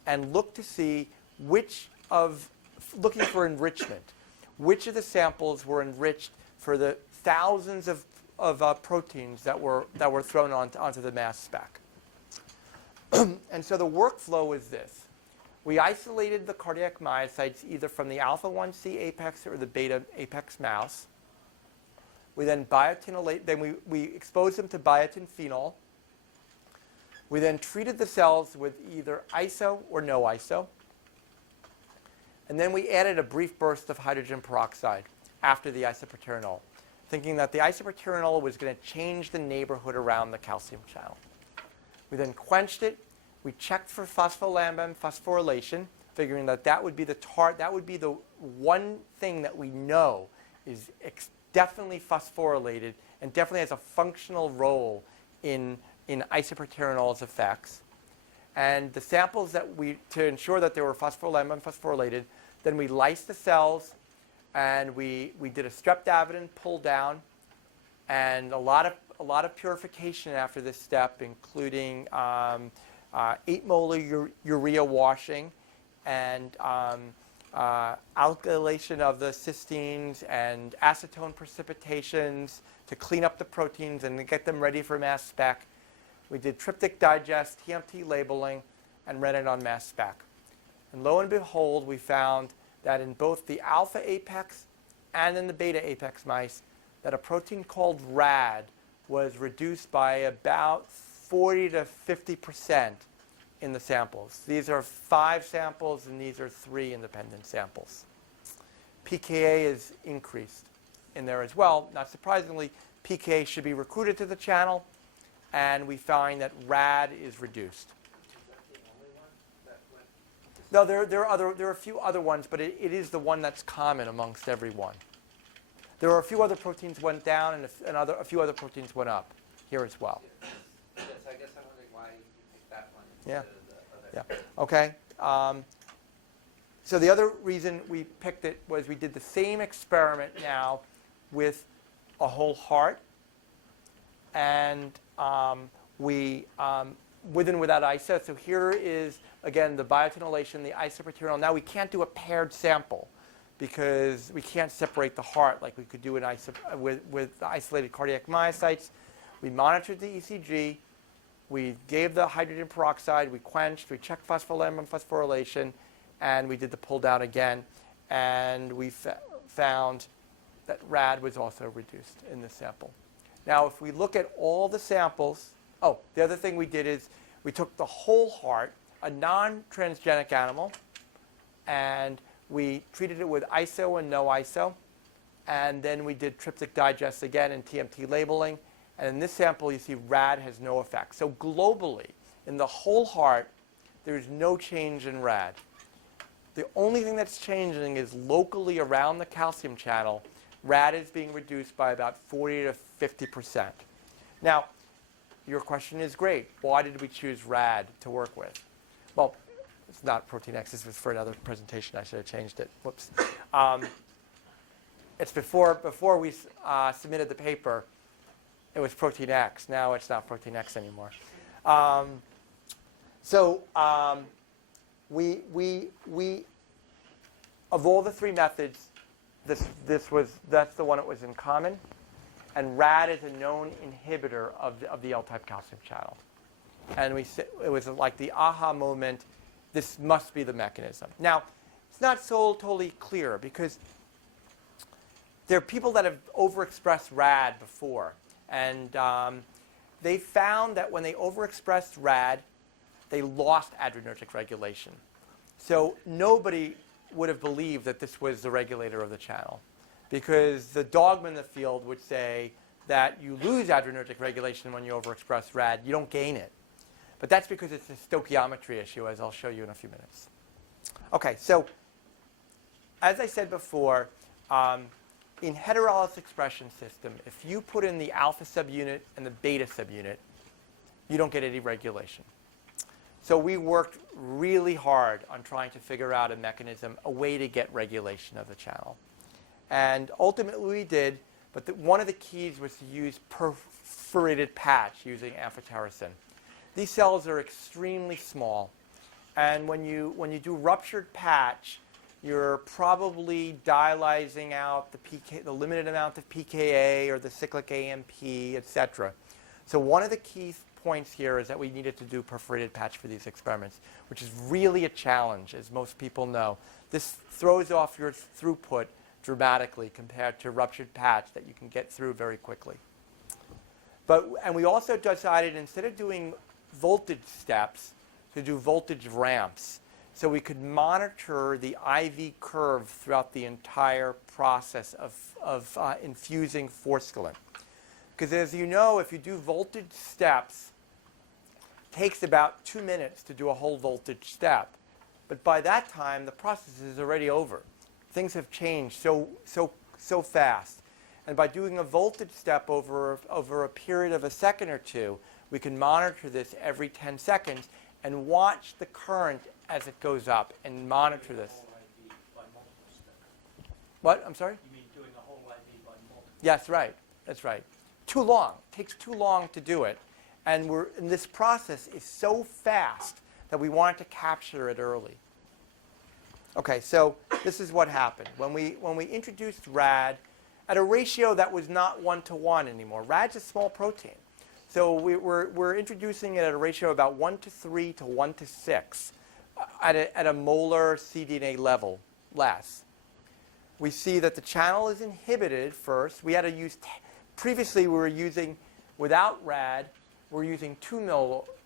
and look to see looking for enrichment, which of the samples were enriched for the thousands of proteins that were thrown onto the mass spec. And so the workflow was this. We isolated the cardiac myocytes either from the alpha-1C apex or the beta apex mouse. We then we exposed them to biotin phenol. We then treated the cells with either iso or no iso. And then we added a brief burst of hydrogen peroxide after the isoproterenol, thinking that the isoproterenol was going to change the neighborhood around the calcium channel. We then quenched it. We checked for phospholamban phosphorylation, figuring that would be the one thing that we know is definitely phosphorylated and definitely has a functional role in isoproterenol's effects. And the samples to ensure that they were phospholamban phosphorylated, then we lysed the cells, and we did a streptavidin pull down, and a lot of purification after this step, including 8 molar urea washing, and alkylation of the cysteines and acetone precipitations to clean up the proteins and to get them ready for mass spec. We did tryptic digest, TMT labeling, and ran it on mass spec. And lo and behold, we found that in both the alpha apex and in the beta apex mice, that a protein called RAD was reduced by about 40 to 50% in the samples. These are 5 samples, and these are 3 independent samples. pKa is increased in there as well. Not surprisingly, pKa should be recruited to the channel, and we find that RAD is reduced. No, there are a few other ones, but it is the one that's common amongst everyone. There are a few other proteins went down, and a few other proteins went up here as well. Yes, I guess I'm wondering why you picked that one Yeah. instead of the other. Yeah. Okay. So the other reason we picked it was we did the same experiment now with a whole heart, and with and without iso. So here is, again, the biotinylation, the isoproterenol. Now we can't do a paired sample because we can't separate the heart like we could do with the isolated cardiac myocytes. We monitored the ECG. We gave the hydrogen peroxide. We quenched. We checked phospholamban phosphorylation. And we did the pull down again. And we found that RAD was also reduced in the sample. Now, if we look at all the samples, the other thing we did is we took the whole heart, a non-transgenic animal, and we treated it with iso and no iso. And then we did tryptic digest again and TMT labeling. And in this sample, you see RAD has no effect. So globally, in the whole heart, there's no change in RAD. The only thing that's changing is locally around the calcium channel, RAD is being reduced by about 40 to 50%. Now, your question is great. Why did we choose RAD to work with? Well, it's not Protein X. This was for another presentation. I should have changed it. Whoops. It's before we submitted the paper, it was Protein X. Now it's not Protein X anymore. We of all the 3 methods, that's the one that was in common, and RAD is a known inhibitor of the L-type calcium channel. And it was like the aha moment this must be the mechanism. Now, it's not so totally clear because there are people that have overexpressed RAD before. And they found that when they overexpressed RAD, they lost adrenergic regulation. So nobody would have believed that this was the regulator of the channel, because the dogma in the field would say that you lose adrenergic regulation when you overexpress RAD. You don't gain it. But that's because it's a stoichiometry issue, as I'll show you in a few minutes. OK, so as I said before, in heterologous expression system, if you put in the alpha subunit and the beta subunit, you don't get any regulation. So we worked really hard on trying to figure out a mechanism, a way to get regulation of the channel. And ultimately we did, but one of the keys was to use perforated patch using amphotericin. These cells are extremely small. And when you do ruptured patch, you're probably dialyzing out the limited amount of pKa or the cyclic AMP, et cetera. So one of the key points here is that we needed to do perforated patch for these experiments, which is really a challenge, as most people know. This throws off your throughput dramatically compared to ruptured patch that you can get through very quickly. And we also decided, instead of doing voltage steps, to do voltage ramps, so we could monitor the IV curve throughout the entire process of infusing forskolin. Because as you know, if you do voltage steps, it takes about 2 minutes to do a whole voltage step. But by that time, the process is already over. Things have changed so fast. And by doing a voltage step over a period of a second or two, we can monitor this every 10 seconds and watch the current as it goes up and monitor this. What? I'm sorry? You mean doing a whole IV by multiple? Yes, right. That's right. Too long. It takes too long to do it. And this process is so fast that we wanted to capture it early. OK, so this is what happened. When we introduced RAD at a ratio that was not 1-to-1 anymore. RAD's a small protein. So we're introducing it at a ratio of about 1-to-3 to 1-to-6 at a molar cDNA level, less. We see that the channel is inhibited first. We had to use, previously we were using, without RAD, we're using 2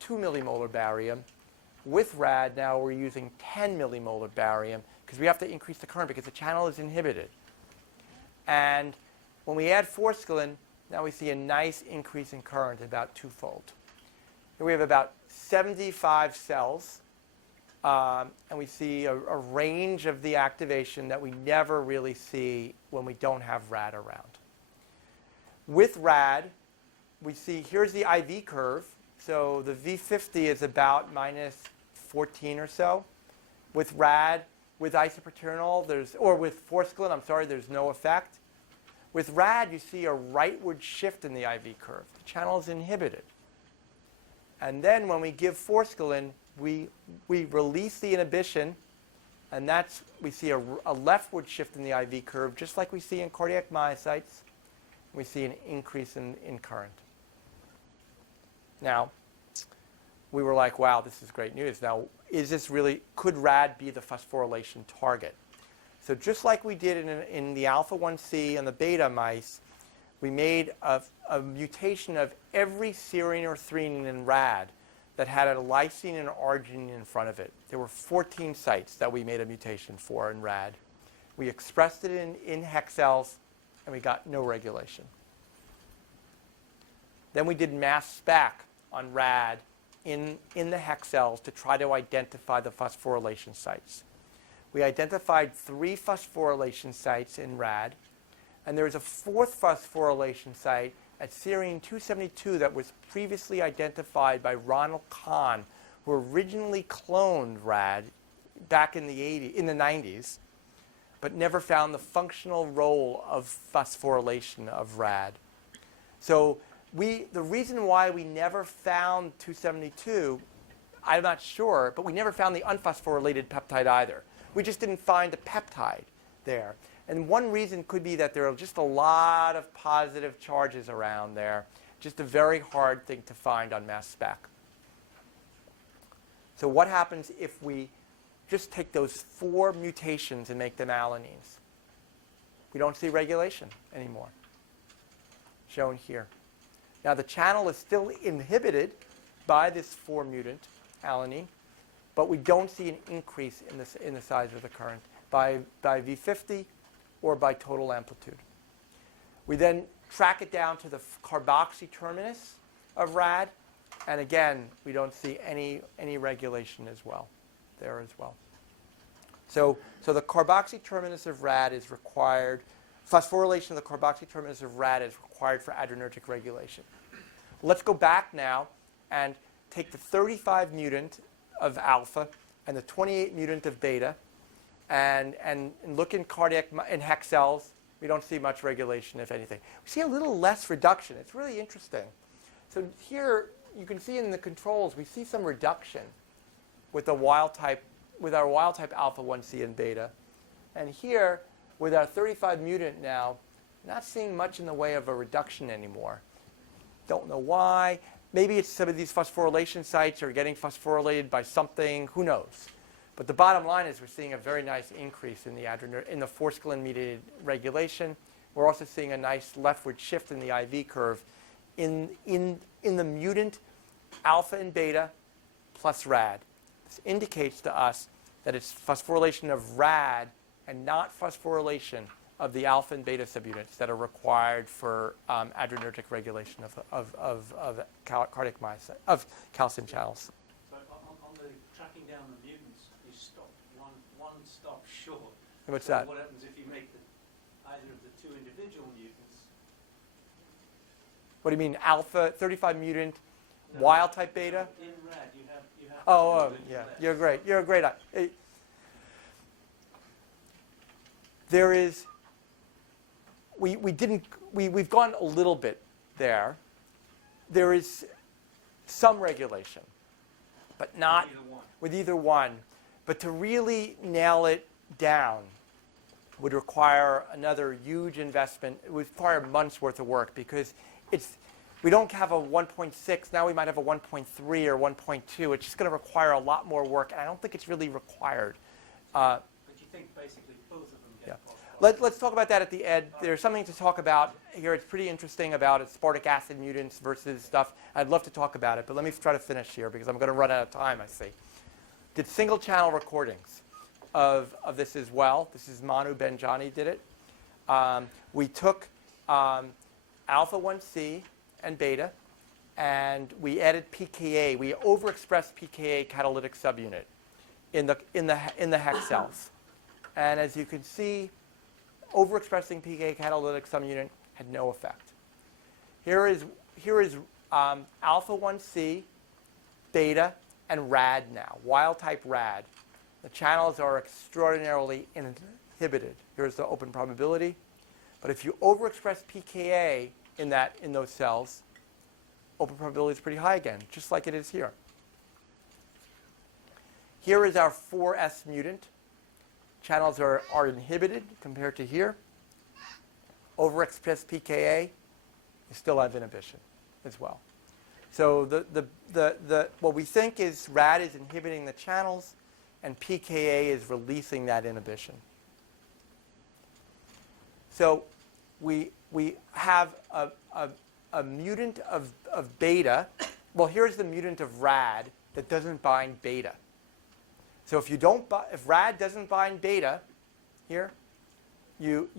millimolar barium. With RAD now we're using 10 millimolar barium because we have to increase the current because the channel is inhibited. And when we add forskolin, now we see a nice increase in current, about twofold. Here we have about 75 cells, and we see a range of the activation that we never really see when we don't have RAD around. With RAD, we see here's the IV curve. So the V50 is about -14 or so. With RAD, with isoproternol, or with forskolin, I'm sorry, there's no effect. With RAD, you see a rightward shift in the IV curve. The channel is inhibited. And then when we give forskolin, we release the inhibition, and we see a leftward shift in the IV curve, just like we see in cardiac myocytes. We see an increase in current. Now, we were like, wow, this is great news. Now, could RAD be the phosphorylation target? So just like we did in the alpha-1C and the beta mice, we made a mutation of every serine or threonine in RAD that had a lysine and arginine in front of it. There were 14 sites that we made a mutation for in RAD. We expressed it in HEC cells, and we got no regulation. Then we did mass spec on RAD in the HEC cells to try to identify the phosphorylation sites. We identified 3 phosphorylation sites in RAD, and there was a 4th phosphorylation site at serine 272 that was previously identified by Ronald Kahn, who originally cloned RAD back in the 90s, but never found the functional role of phosphorylation of RAD. So the reason why we never found 272, I'm not sure, but we never found the unphosphorylated peptide either. We just didn't find a peptide there. And one reason could be that there are just a lot of positive charges around there. Just a very hard thing to find on mass spec. So what happens if we just take those 4 mutations and make them alanines. We don't see regulation anymore, shown here. Now the channel is still inhibited by this 4 mutant alanine, but we don't see an increase in the size of the current by V50 or by total amplitude. We then track it down to the carboxy terminus of RAD, and again, we don't see any regulation as well, there as well. So the carboxy terminus of RAD is required, phosphorylation of the carboxy terminus of RAD is required for adrenergic regulation. Let's go back now and take the 35 mutant of alpha and the 28 mutant of beta and look in HEC cells. We don't see much regulation, if anything. We see a little less reduction. It's really interesting. So here you can see in the controls we see some reduction with the wild type, with our wild type alpha 1C and beta. And here with our 35 mutant now, not seeing much in the way of a reduction anymore. Don't know why. Maybe it's some of these phosphorylation sites are getting phosphorylated by something. Who knows? But the bottom line is we're seeing a very nice increase in the forskolin-mediated regulation. We're also seeing a nice leftward shift in the IV curve in the mutant alpha and beta plus RAD. This indicates to us that it's phosphorylation of RAD and not phosphorylation of the alpha and beta subunits that are required for adrenergic regulation of cardiac myocyte, of calcium channels. So on the tracking down the mutants, you stop one stop short. What's So that? what happens if you make either of the 2 individual mutants? What do you mean, alpha, 35 mutant, No, wild type beta? In RAD, you have Oh, two yeah, left. you're great. You're a great. There is. We've gone a little bit there. There is some regulation, but not Either one. with either one. But to really nail it down would require another huge investment. It would require months worth of work because we don't have a 1.6. Now we might have a 1.3 or 1.2. It's just going to require a lot more work, and I don't think it's really required. But you think basically both of them get Yeah. phosphorylated? Let's talk about that at the end. There's something to talk about here. It's pretty interesting about aspartic acid mutants versus stuff. I'd love to talk about it, but let me try to finish here because I'm going to run out of time, I see. Did single channel recordings of this as well. This is Manu Benjani did it. We took alpha 1C and beta, and we added pKa. We overexpressed pKa catalytic subunit in the HEC cells. And as you can see, overexpressing pKa catalytic subunit had no effect. Here is alpha 1C, beta, and RAD now, wild type RAD. The channels are extraordinarily inhibited. Here's the open probability. But if you overexpress pKa in those cells, open probability is pretty high again, just like it is here. Here is our 4S mutant. Channels are inhibited compared to here. Overexpressed pKa, you still have inhibition as well. So what we think is RAD is inhibiting the channels, and pKa is releasing that inhibition. So we have a mutant of beta. Well, here's the mutant of RAD that doesn't bind beta. So if RAD doesn't bind beta, here, you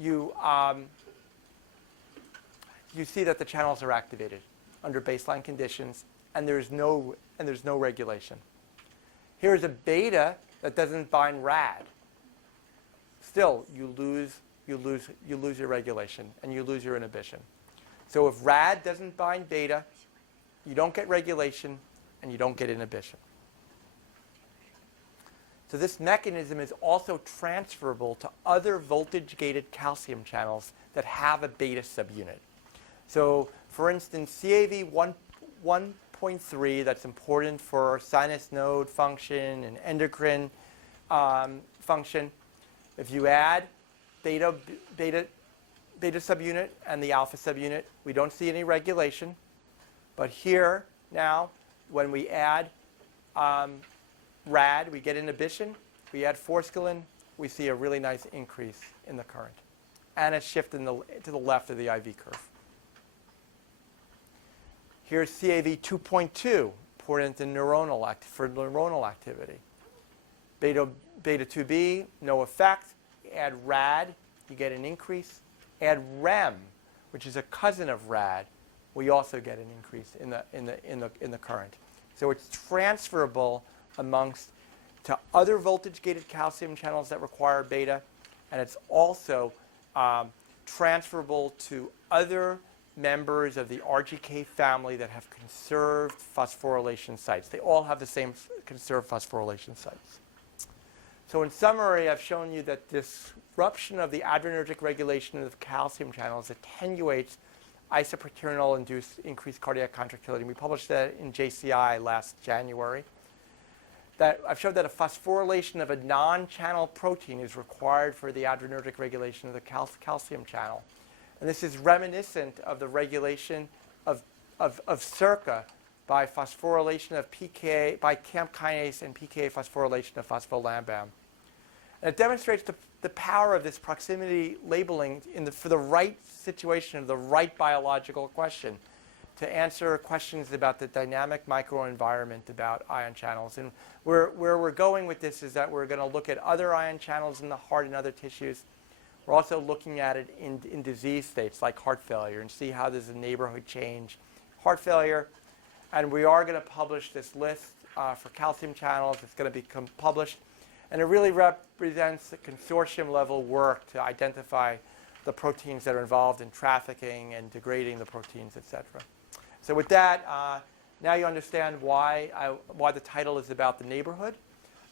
see that the channels are activated under baseline conditions, and there's no regulation. Here's a beta that doesn't bind RAD. Still, you lose your regulation and you lose your inhibition. So if RAD doesn't bind beta, you don't get regulation and you don't get inhibition. So this mechanism is also transferable to other voltage-gated calcium channels that have a beta subunit. So for instance, CAV 1.3, that's important for sinus node function and endocrine function. If you add beta subunit and the alpha subunit, we don't see any regulation. But here now, when we add RAD, we get inhibition. we add forskolin, we see a really nice increase in the current. And a shift to the left of the IV curve. Here's CAV 2.2, important in for neuronal activity. Beta 2B, no effect. Add RAD, you get an increase. Add REM, which is a cousin of RAD, we also get an increase in the current. So it's transferable to other voltage-gated calcium channels that require beta, and it's also transferable to other members of the RGK family that have conserved phosphorylation sites. They all have the same conserved phosphorylation sites. So in summary, I've shown you that disruption of the adrenergic regulation of calcium channels attenuates isopaternal-induced increased cardiac contractility. We published that in JCI last January. I've showed that a phosphorylation of a non-channel protein is required for the adrenergic regulation of the calcium channel. And this is reminiscent of the regulation of circa by phosphorylation of PK, by CAMP kinase and PK phosphorylation of phospholambam. And it demonstrates the power of this proximity labeling for the right situation of the right biological question to answer questions about the dynamic microenvironment about ion channels. And where we're going with this is that we're going to look at other ion channels in the heart and other tissues. We're also looking at it in disease states like heart failure and see how does the neighborhood change heart failure. And we are going to publish this list for calcium channels. It's going to become published. And it really represents the consortium level work to identify the proteins that are involved in trafficking and degrading the proteins, et cetera. So with that, now you understand why the title is about the neighborhood.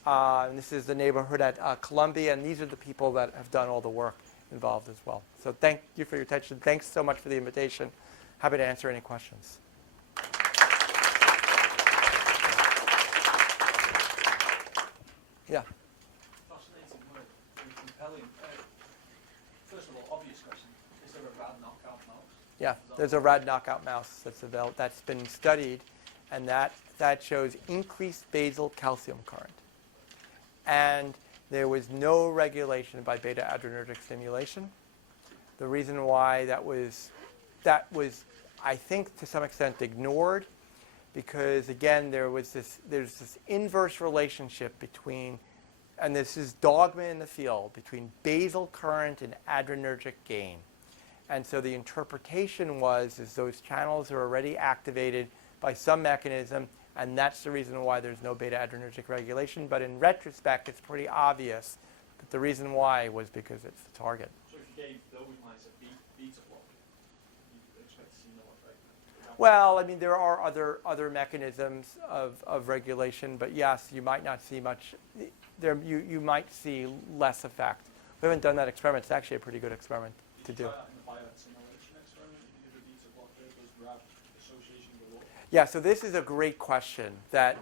And this is the neighborhood at Columbia, and these are the people that have done all the work involved as well. So thank you for your attention. Thanks so much for the invitation. Happy to answer any questions. Yeah. Fascinating work, very compelling. First of all, obvious question: is there a rad knockout mouse? Yeah, there's a rad knockout mouse that's been studied, and that shows increased basal calcium current. And there was no regulation by beta-adrenergic stimulation. The reason why that was, I think, to some extent ignored, because again, there's this inverse relationship between, and this is dogma in the field, between basal current and adrenergic gain. And so the interpretation is those channels are already activated by some mechanism, and that's the reason why there's no beta-adrenergic regulation. But in retrospect, it's pretty obvious that the reason why was because it's the target. So if you gave those mice a beta blocker, you'd expect to see no effect? Well, I mean, there are other mechanisms of regulation, but yes, you might not see much. You might see less effect. We haven't done that experiment. It's actually a pretty good experiment to do. Did you try that in the biosimulation experiment? If you did a beta blocker, does RAD association go up? Yeah, so this is a great question that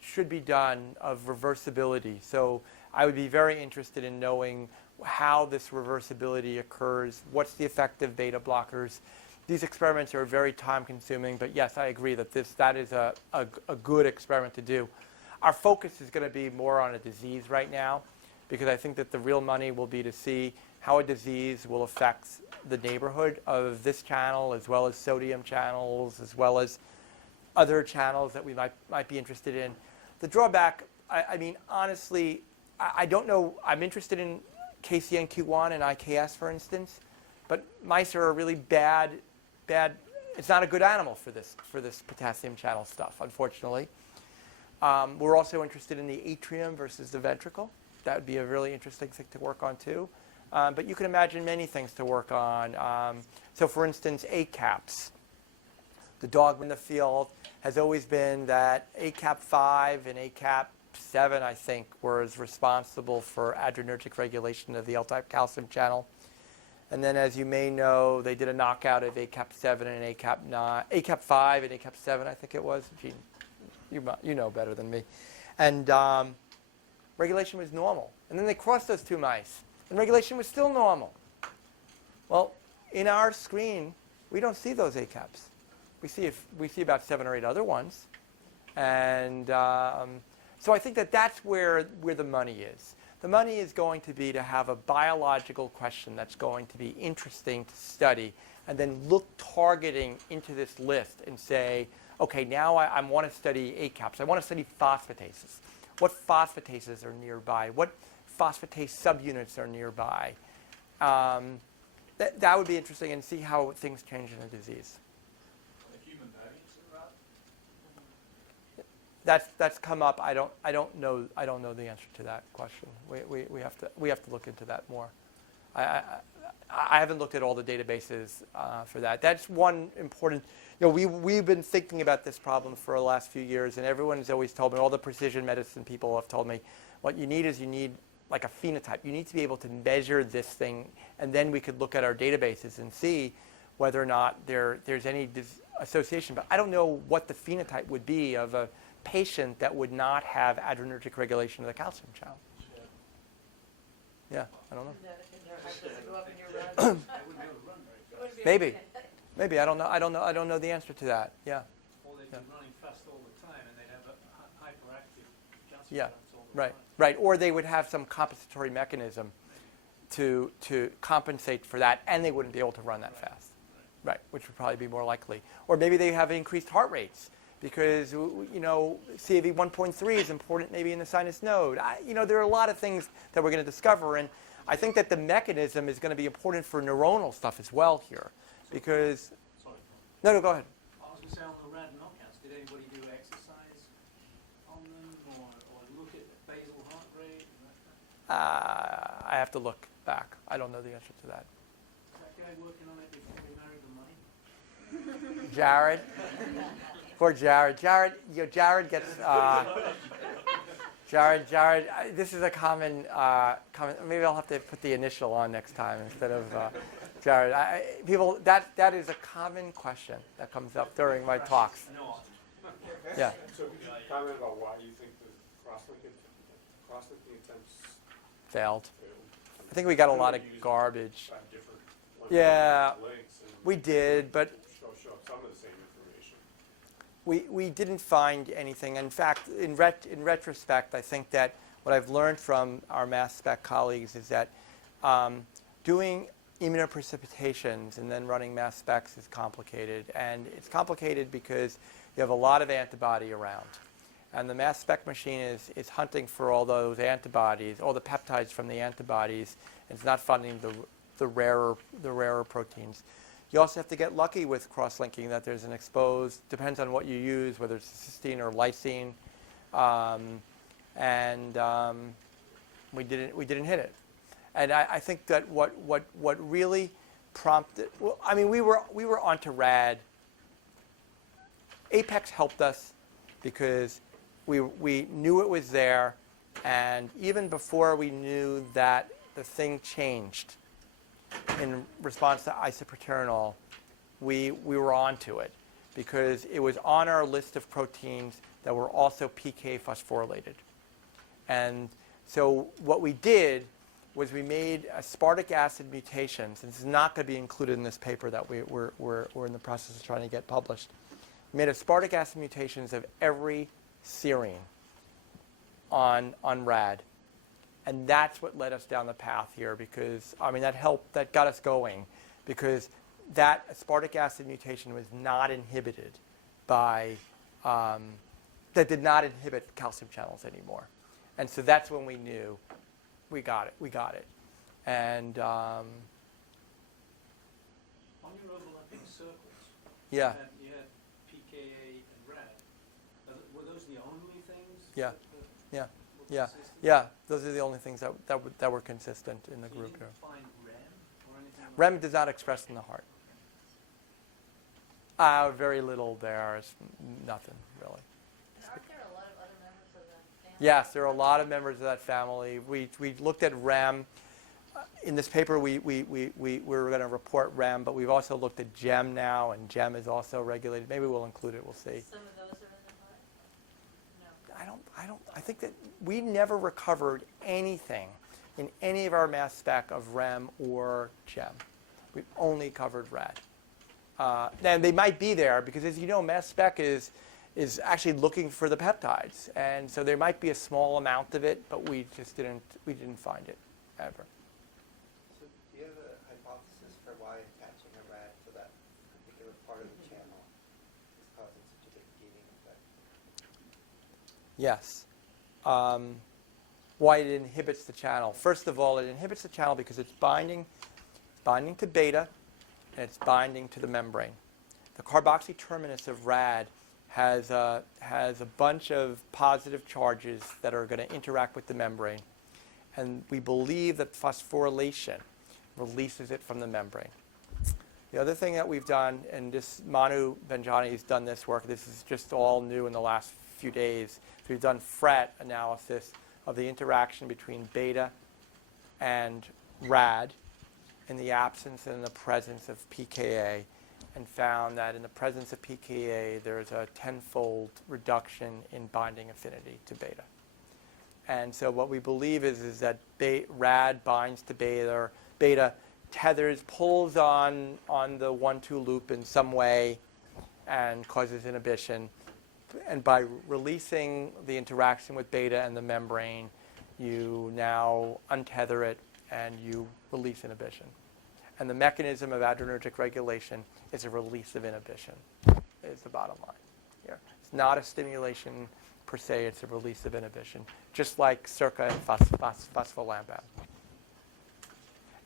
should be done of reversibility. So I would be very interested in knowing how this reversibility occurs, what's the effect of beta blockers. These experiments are very time-consuming, but yes, I agree that that is a good experiment to do. Our focus is going to be more on a disease right now, because I think that the real money will be to see how a disease will affect the neighborhood of this channel, as well as sodium channels, as well as other channels that we might be interested in. The drawback, I mean, honestly, I don't know. I'm interested in KCNQ1 and IKS, for instance, but mice are a really bad. It's not a good animal for this potassium channel stuff, unfortunately. We're also interested in the atrium versus the ventricle. That would be a really interesting thing to work on too. But you can imagine many things to work on. So for instance, ACAPs. The dogma in the field has always been that ACAP5 and ACAP7, I think, were responsible for adrenergic regulation of the L-type calcium channel. And then, as you may know, they did a knockout of ACAP7 and ACAP5 and ACAP7, I think it was. Gee, you know better than me. And regulation was normal. And then they crossed those two mice, and regulation was still normal. Well, in our screen, we don't see those ACAPs. We see about 7 or 8 other ones. And So I think that that's where the money is. The money is going to be to have a biological question that's going to be interesting to study, and then look targeting into this list and say, okay, now I want to study ACAPs. I want to study phosphatases. What phosphatases are nearby? What phosphatase subunits are nearby? That would be interesting, and see how things change in a disease. The human body, is it right? That's come up. I don't know the answer to that question. We have to look into that more. I haven't looked at all the databases for that. That's one important. We've been thinking about this problem for the last few years, and everyone's always told me, all the precision medicine people have told me, what you need is like a phenotype. You need to be able to measure this thing, and then we could look at our databases and see whether or not there's any association. But I don't know what the phenotype would be of a patient that would not have adrenergic regulation of the calcium channel. Yeah, I don't know. Maybe I don't know the answer to that. Yeah. Or they'd be running fast all the time, and they'd have a hyperactive calcium Yeah. channels all the time. Right. Or they would have some compensatory mechanism to compensate for that, and they wouldn't be able to run that fast. Right, which would probably be more likely. Or maybe they have increased heart rates because CAV 1.3 is important maybe in the sinus node. There are a lot of things that we're going to discover, and I think that the mechanism is going to be important for neuronal stuff as well here, because. Sorry. No, go ahead. I was going to say, on the rad knockouts, did anybody do exercise on them, or look at basal heart rate? I have to look back. I don't know the answer to that. Is that guy working on it before we married the money? Jared. Poor Jared. Jared gets. Jared. This is a common. Maybe I'll have to put the initial on next time instead of Jared. That is a common question that comes up during my talks. Yeah. So could you comment about why you think the cross-linking attempts Failed. failed? I think we got a lot of Used garbage. 5 different Yeah, links and we did, but show some of the same information. we didn't find anything. In fact, in retrospect, I think that what I've learned from our mass spec colleagues is that doing immunoprecipitations and then running mass specs is complicated. And it's complicated because you have a lot of antibody around. And the mass spec machine is hunting for all those antibodies, all the peptides from the antibodies. And it's not finding the rarer proteins. You also have to get lucky with cross-linking, that there's an exposed, depends on what you use, whether it's cysteine or lysine. We didn't hit it. And I think that what really prompted, we were onto RAD. Apex helped us because we knew it was there, and even before we knew that the thing changed in response to isoproterenol, we were onto it because it was on our list of proteins that were also PK phosphorylated. And so what we did was we made aspartic acid mutations. And this is not going to be included in this paper that we're in the process of trying to get published. We made aspartic acid mutations of every serine on RAD. And that's what led us down the path here because, that got us going because that aspartic acid mutation was not inhibited by, that did not inhibit calcium channels anymore. And so that's when we knew we got it. And On your overlapping circles, yeah, you had PKA and RAD. Were those the only things? Yeah. that were Yeah. consistent? Yeah, those are the only things that were consistent in the So you group here. didn't find REM or anything like REM that? does not express in the heart. Very little there. It's nothing, really. Aren't there a lot of other members of that family? Yes, there are a lot of members of that family. We looked at REM. In this paper, we were going to report REM, but we've also looked at GEM now, and GEM is also regulated. Maybe we'll include it. We'll see. Some of those are in the heart? No. I think that we never recovered anything in any of our mass spec of REM or GEM. We only covered RAD. And they might be there because, as you know, mass spec is is actually looking for the peptides. And so there might be a small amount of it, but we didn't find it ever. So do you have a hypothesis for why attaching a rad to that particular part of the channel is causing such a big gating effect? Yes. Why it inhibits the channel. First of all, it inhibits the channel because it's binding to beta, and it's binding to the membrane. The carboxy terminus of rad has a bunch of positive charges that are going to interact with the membrane. And we believe that phosphorylation releases it from the membrane. The other thing that we've done, and this Manu Benjani has done this work, this is just all new in the last few days. So we've done FRET analysis of the interaction between beta and rad in the absence and in the presence of pKa, and found that in the presence of pKa, there's a 10-fold reduction in binding affinity to beta. And so what we believe is that rad binds to beta tethers, pulls on the 1,2 loop in some way and causes inhibition. And by releasing the interaction with beta and the membrane, you now untether it and you release inhibition. And the mechanism of adrenergic regulation is a release of inhibition, is the bottom line here. It's not a stimulation per se, it's a release of inhibition, just like circa and phospholamban.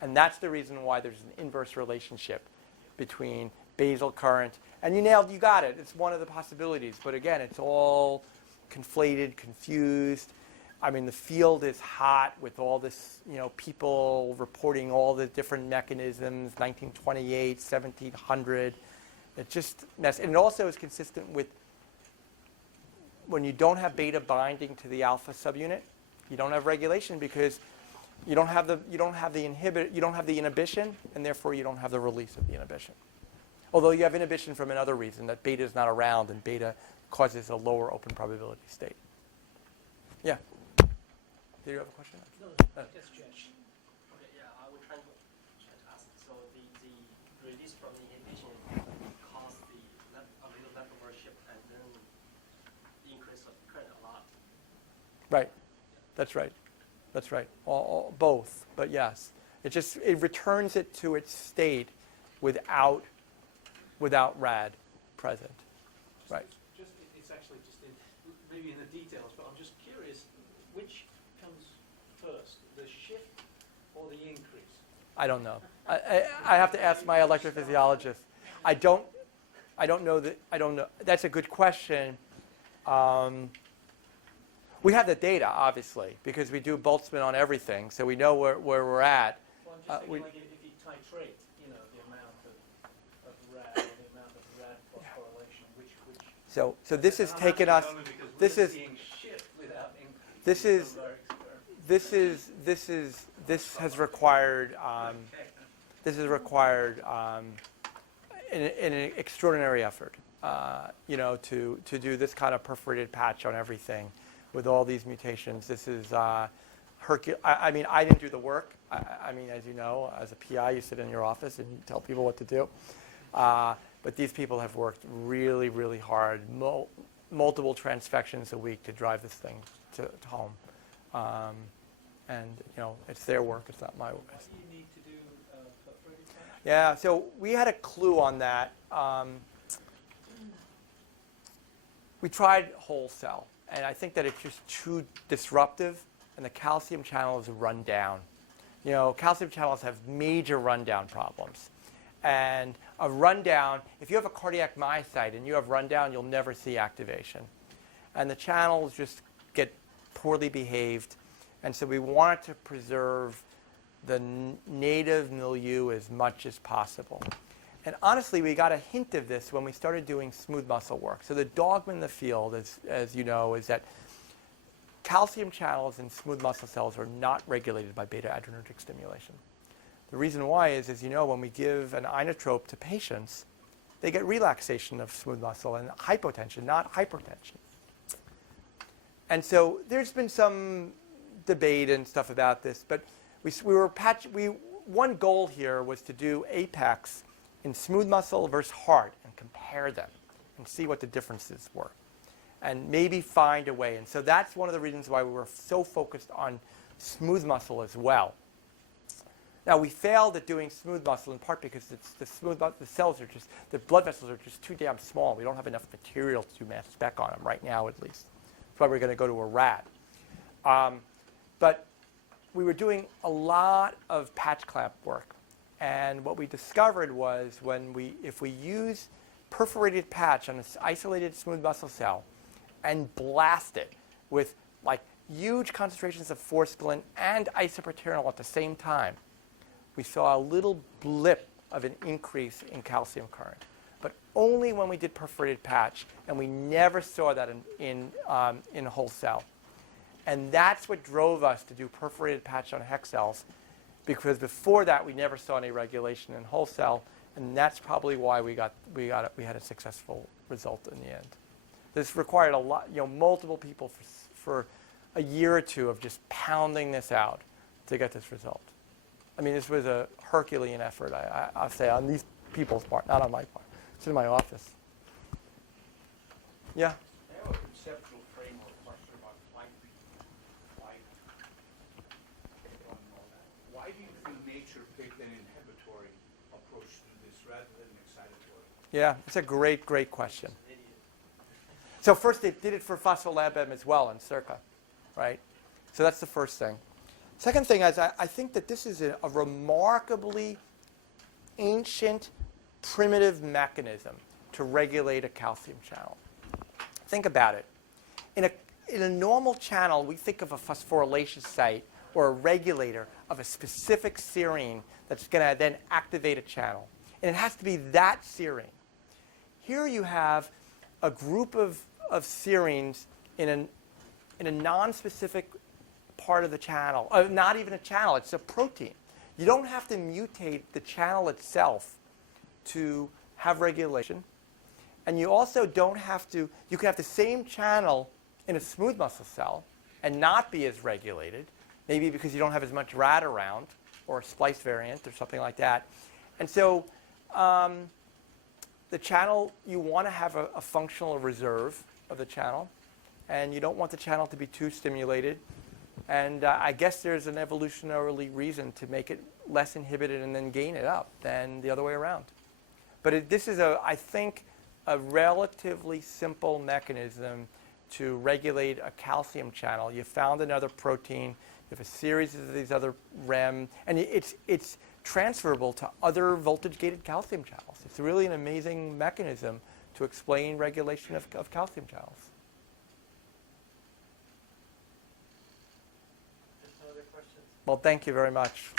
And that's the reason why there's an inverse relationship between basal current, and you got it. It's one of the possibilities. But again, it's all conflated, confused. I mean, the field is hot with all this, people reporting all the different mechanisms, 1928, 1700. It just mess. And it also is consistent with when you don't have beta binding to the alpha subunit, you don't have regulation because you don't have the inhibition, and therefore you don't have the release of the inhibition. Although you have inhibition from another reason, that beta is not around and beta causes a lower open probability state. Yeah. Do you have a question? No, just Josh. Okay, yeah, I will try to ask. So the release from the inhibition cause a little leftover shift and then the increase of current a lot. Right. That's right. That's right. Both, but yes. It returns it to its state without rad present. Right. It's actually just maybe in the details, but I'm just curious, which comes first, the shift or the increase? I don't know. I have to ask my electrophysiologist. I don't know that. I don't know. That's a good question. We have the data, obviously, because we do Boltzmann on everything, so we know where we're at. Well, I'm just thinking like if you titrate, the amount of rad or the amount of rad phosphorylation, which So this has I'm taken us. asking only because This we're is. seeing shift without increase. This is. This has required. This has required an extraordinary effort. To do this kind of perforated patch on everything, with all these mutations. This is Hercules. I mean, I didn't do the work. I mean, as you know, as a PI, you sit in your office and you tell people what to do. But these people have worked really, really hard, multiple transfections a week to drive this thing to home. And it's their work. It's not my work. What do you need to do perforated patch? Yeah. So we had a clue on that. We tried whole cell. And I think that it's just too disruptive, and the calcium channel is run down. Calcium channels have major rundown problems. And a rundown, if you have a cardiac myocyte and you have rundown, you'll never see activation. And the channels just get poorly behaved. And so we wanted to preserve the native milieu as much as possible. And honestly, we got a hint of this when we started doing smooth muscle work. So the dogma in the field, as you know, is that calcium channels in smooth muscle cells are not regulated by beta-adrenergic stimulation. The reason why is, as you know, when we give an inotrope to patients, they get relaxation of smooth muscle and hypotension, not hypertension. And so there's been some debate and stuff about this, but one goal here was to do APEX in smooth muscle versus heart and compare them and see what the differences were. and maybe find a way. And so that's one of the reasons why we were so focused on smooth muscle as well. Now, we failed at doing smooth muscle in part because the cells are just, the blood vessels are just too damn small. We don't have enough material to do mass spec on them right now, at least. That's why we're going to go to a rat. But we were doing a lot of patch clamp work. And what we discovered was if we use perforated patch on an isolated smooth muscle cell and blast it with like huge concentrations of forskolin and isoproterenol at the same time, we saw a little blip of an increase in calcium current, but only when we did perforated patch, and we never saw that in a whole cell. And that's what drove us to do perforated patch on HEC cells, because before that we never saw any regulation in whole cell, and that's probably why we had a successful result in the end. This required a lot, multiple people for a year or two of just pounding this out to get this result. I mean, this was a Herculean effort, I'll say, on these people's part, not on my part. It's in my office. Yeah? I have a conceptual framework question about why do you think nature picked an inhibitory approach to this rather than an excitatory? Yeah, it's a great, great question. So first, they did it for phospholabem as well in Circa, right? So that's the first thing. Second thing is I think that this is a remarkably ancient, primitive mechanism to regulate a calcium channel. Think about it. In a normal channel, we think of a phosphorylation site or a regulator of a specific serine that's going to then activate a channel. And it has to be that serine. Here you have a group of serines in a non-specific part of the channel. Not even a channel, it's a protein. You don't have to mutate the channel itself to have regulation. And you also don't have to, you can have the same channel in a smooth muscle cell and not be as regulated, maybe because you don't have as much RAD around, or a splice variant or something like that. And so the channel, you want to have a functional reserve of the channel, and you don't want the channel to be too stimulated. And I guess there's an evolutionary reason to make it less inhibited and then gain it up than the other way around. But this is, I think, a relatively simple mechanism to regulate a calcium channel. You found another protein. You have a series of these other REM. And it's transferable to other voltage-gated calcium channels. It's really an amazing mechanism to explain regulation of calcium channels. Just another question. Well, thank you very much.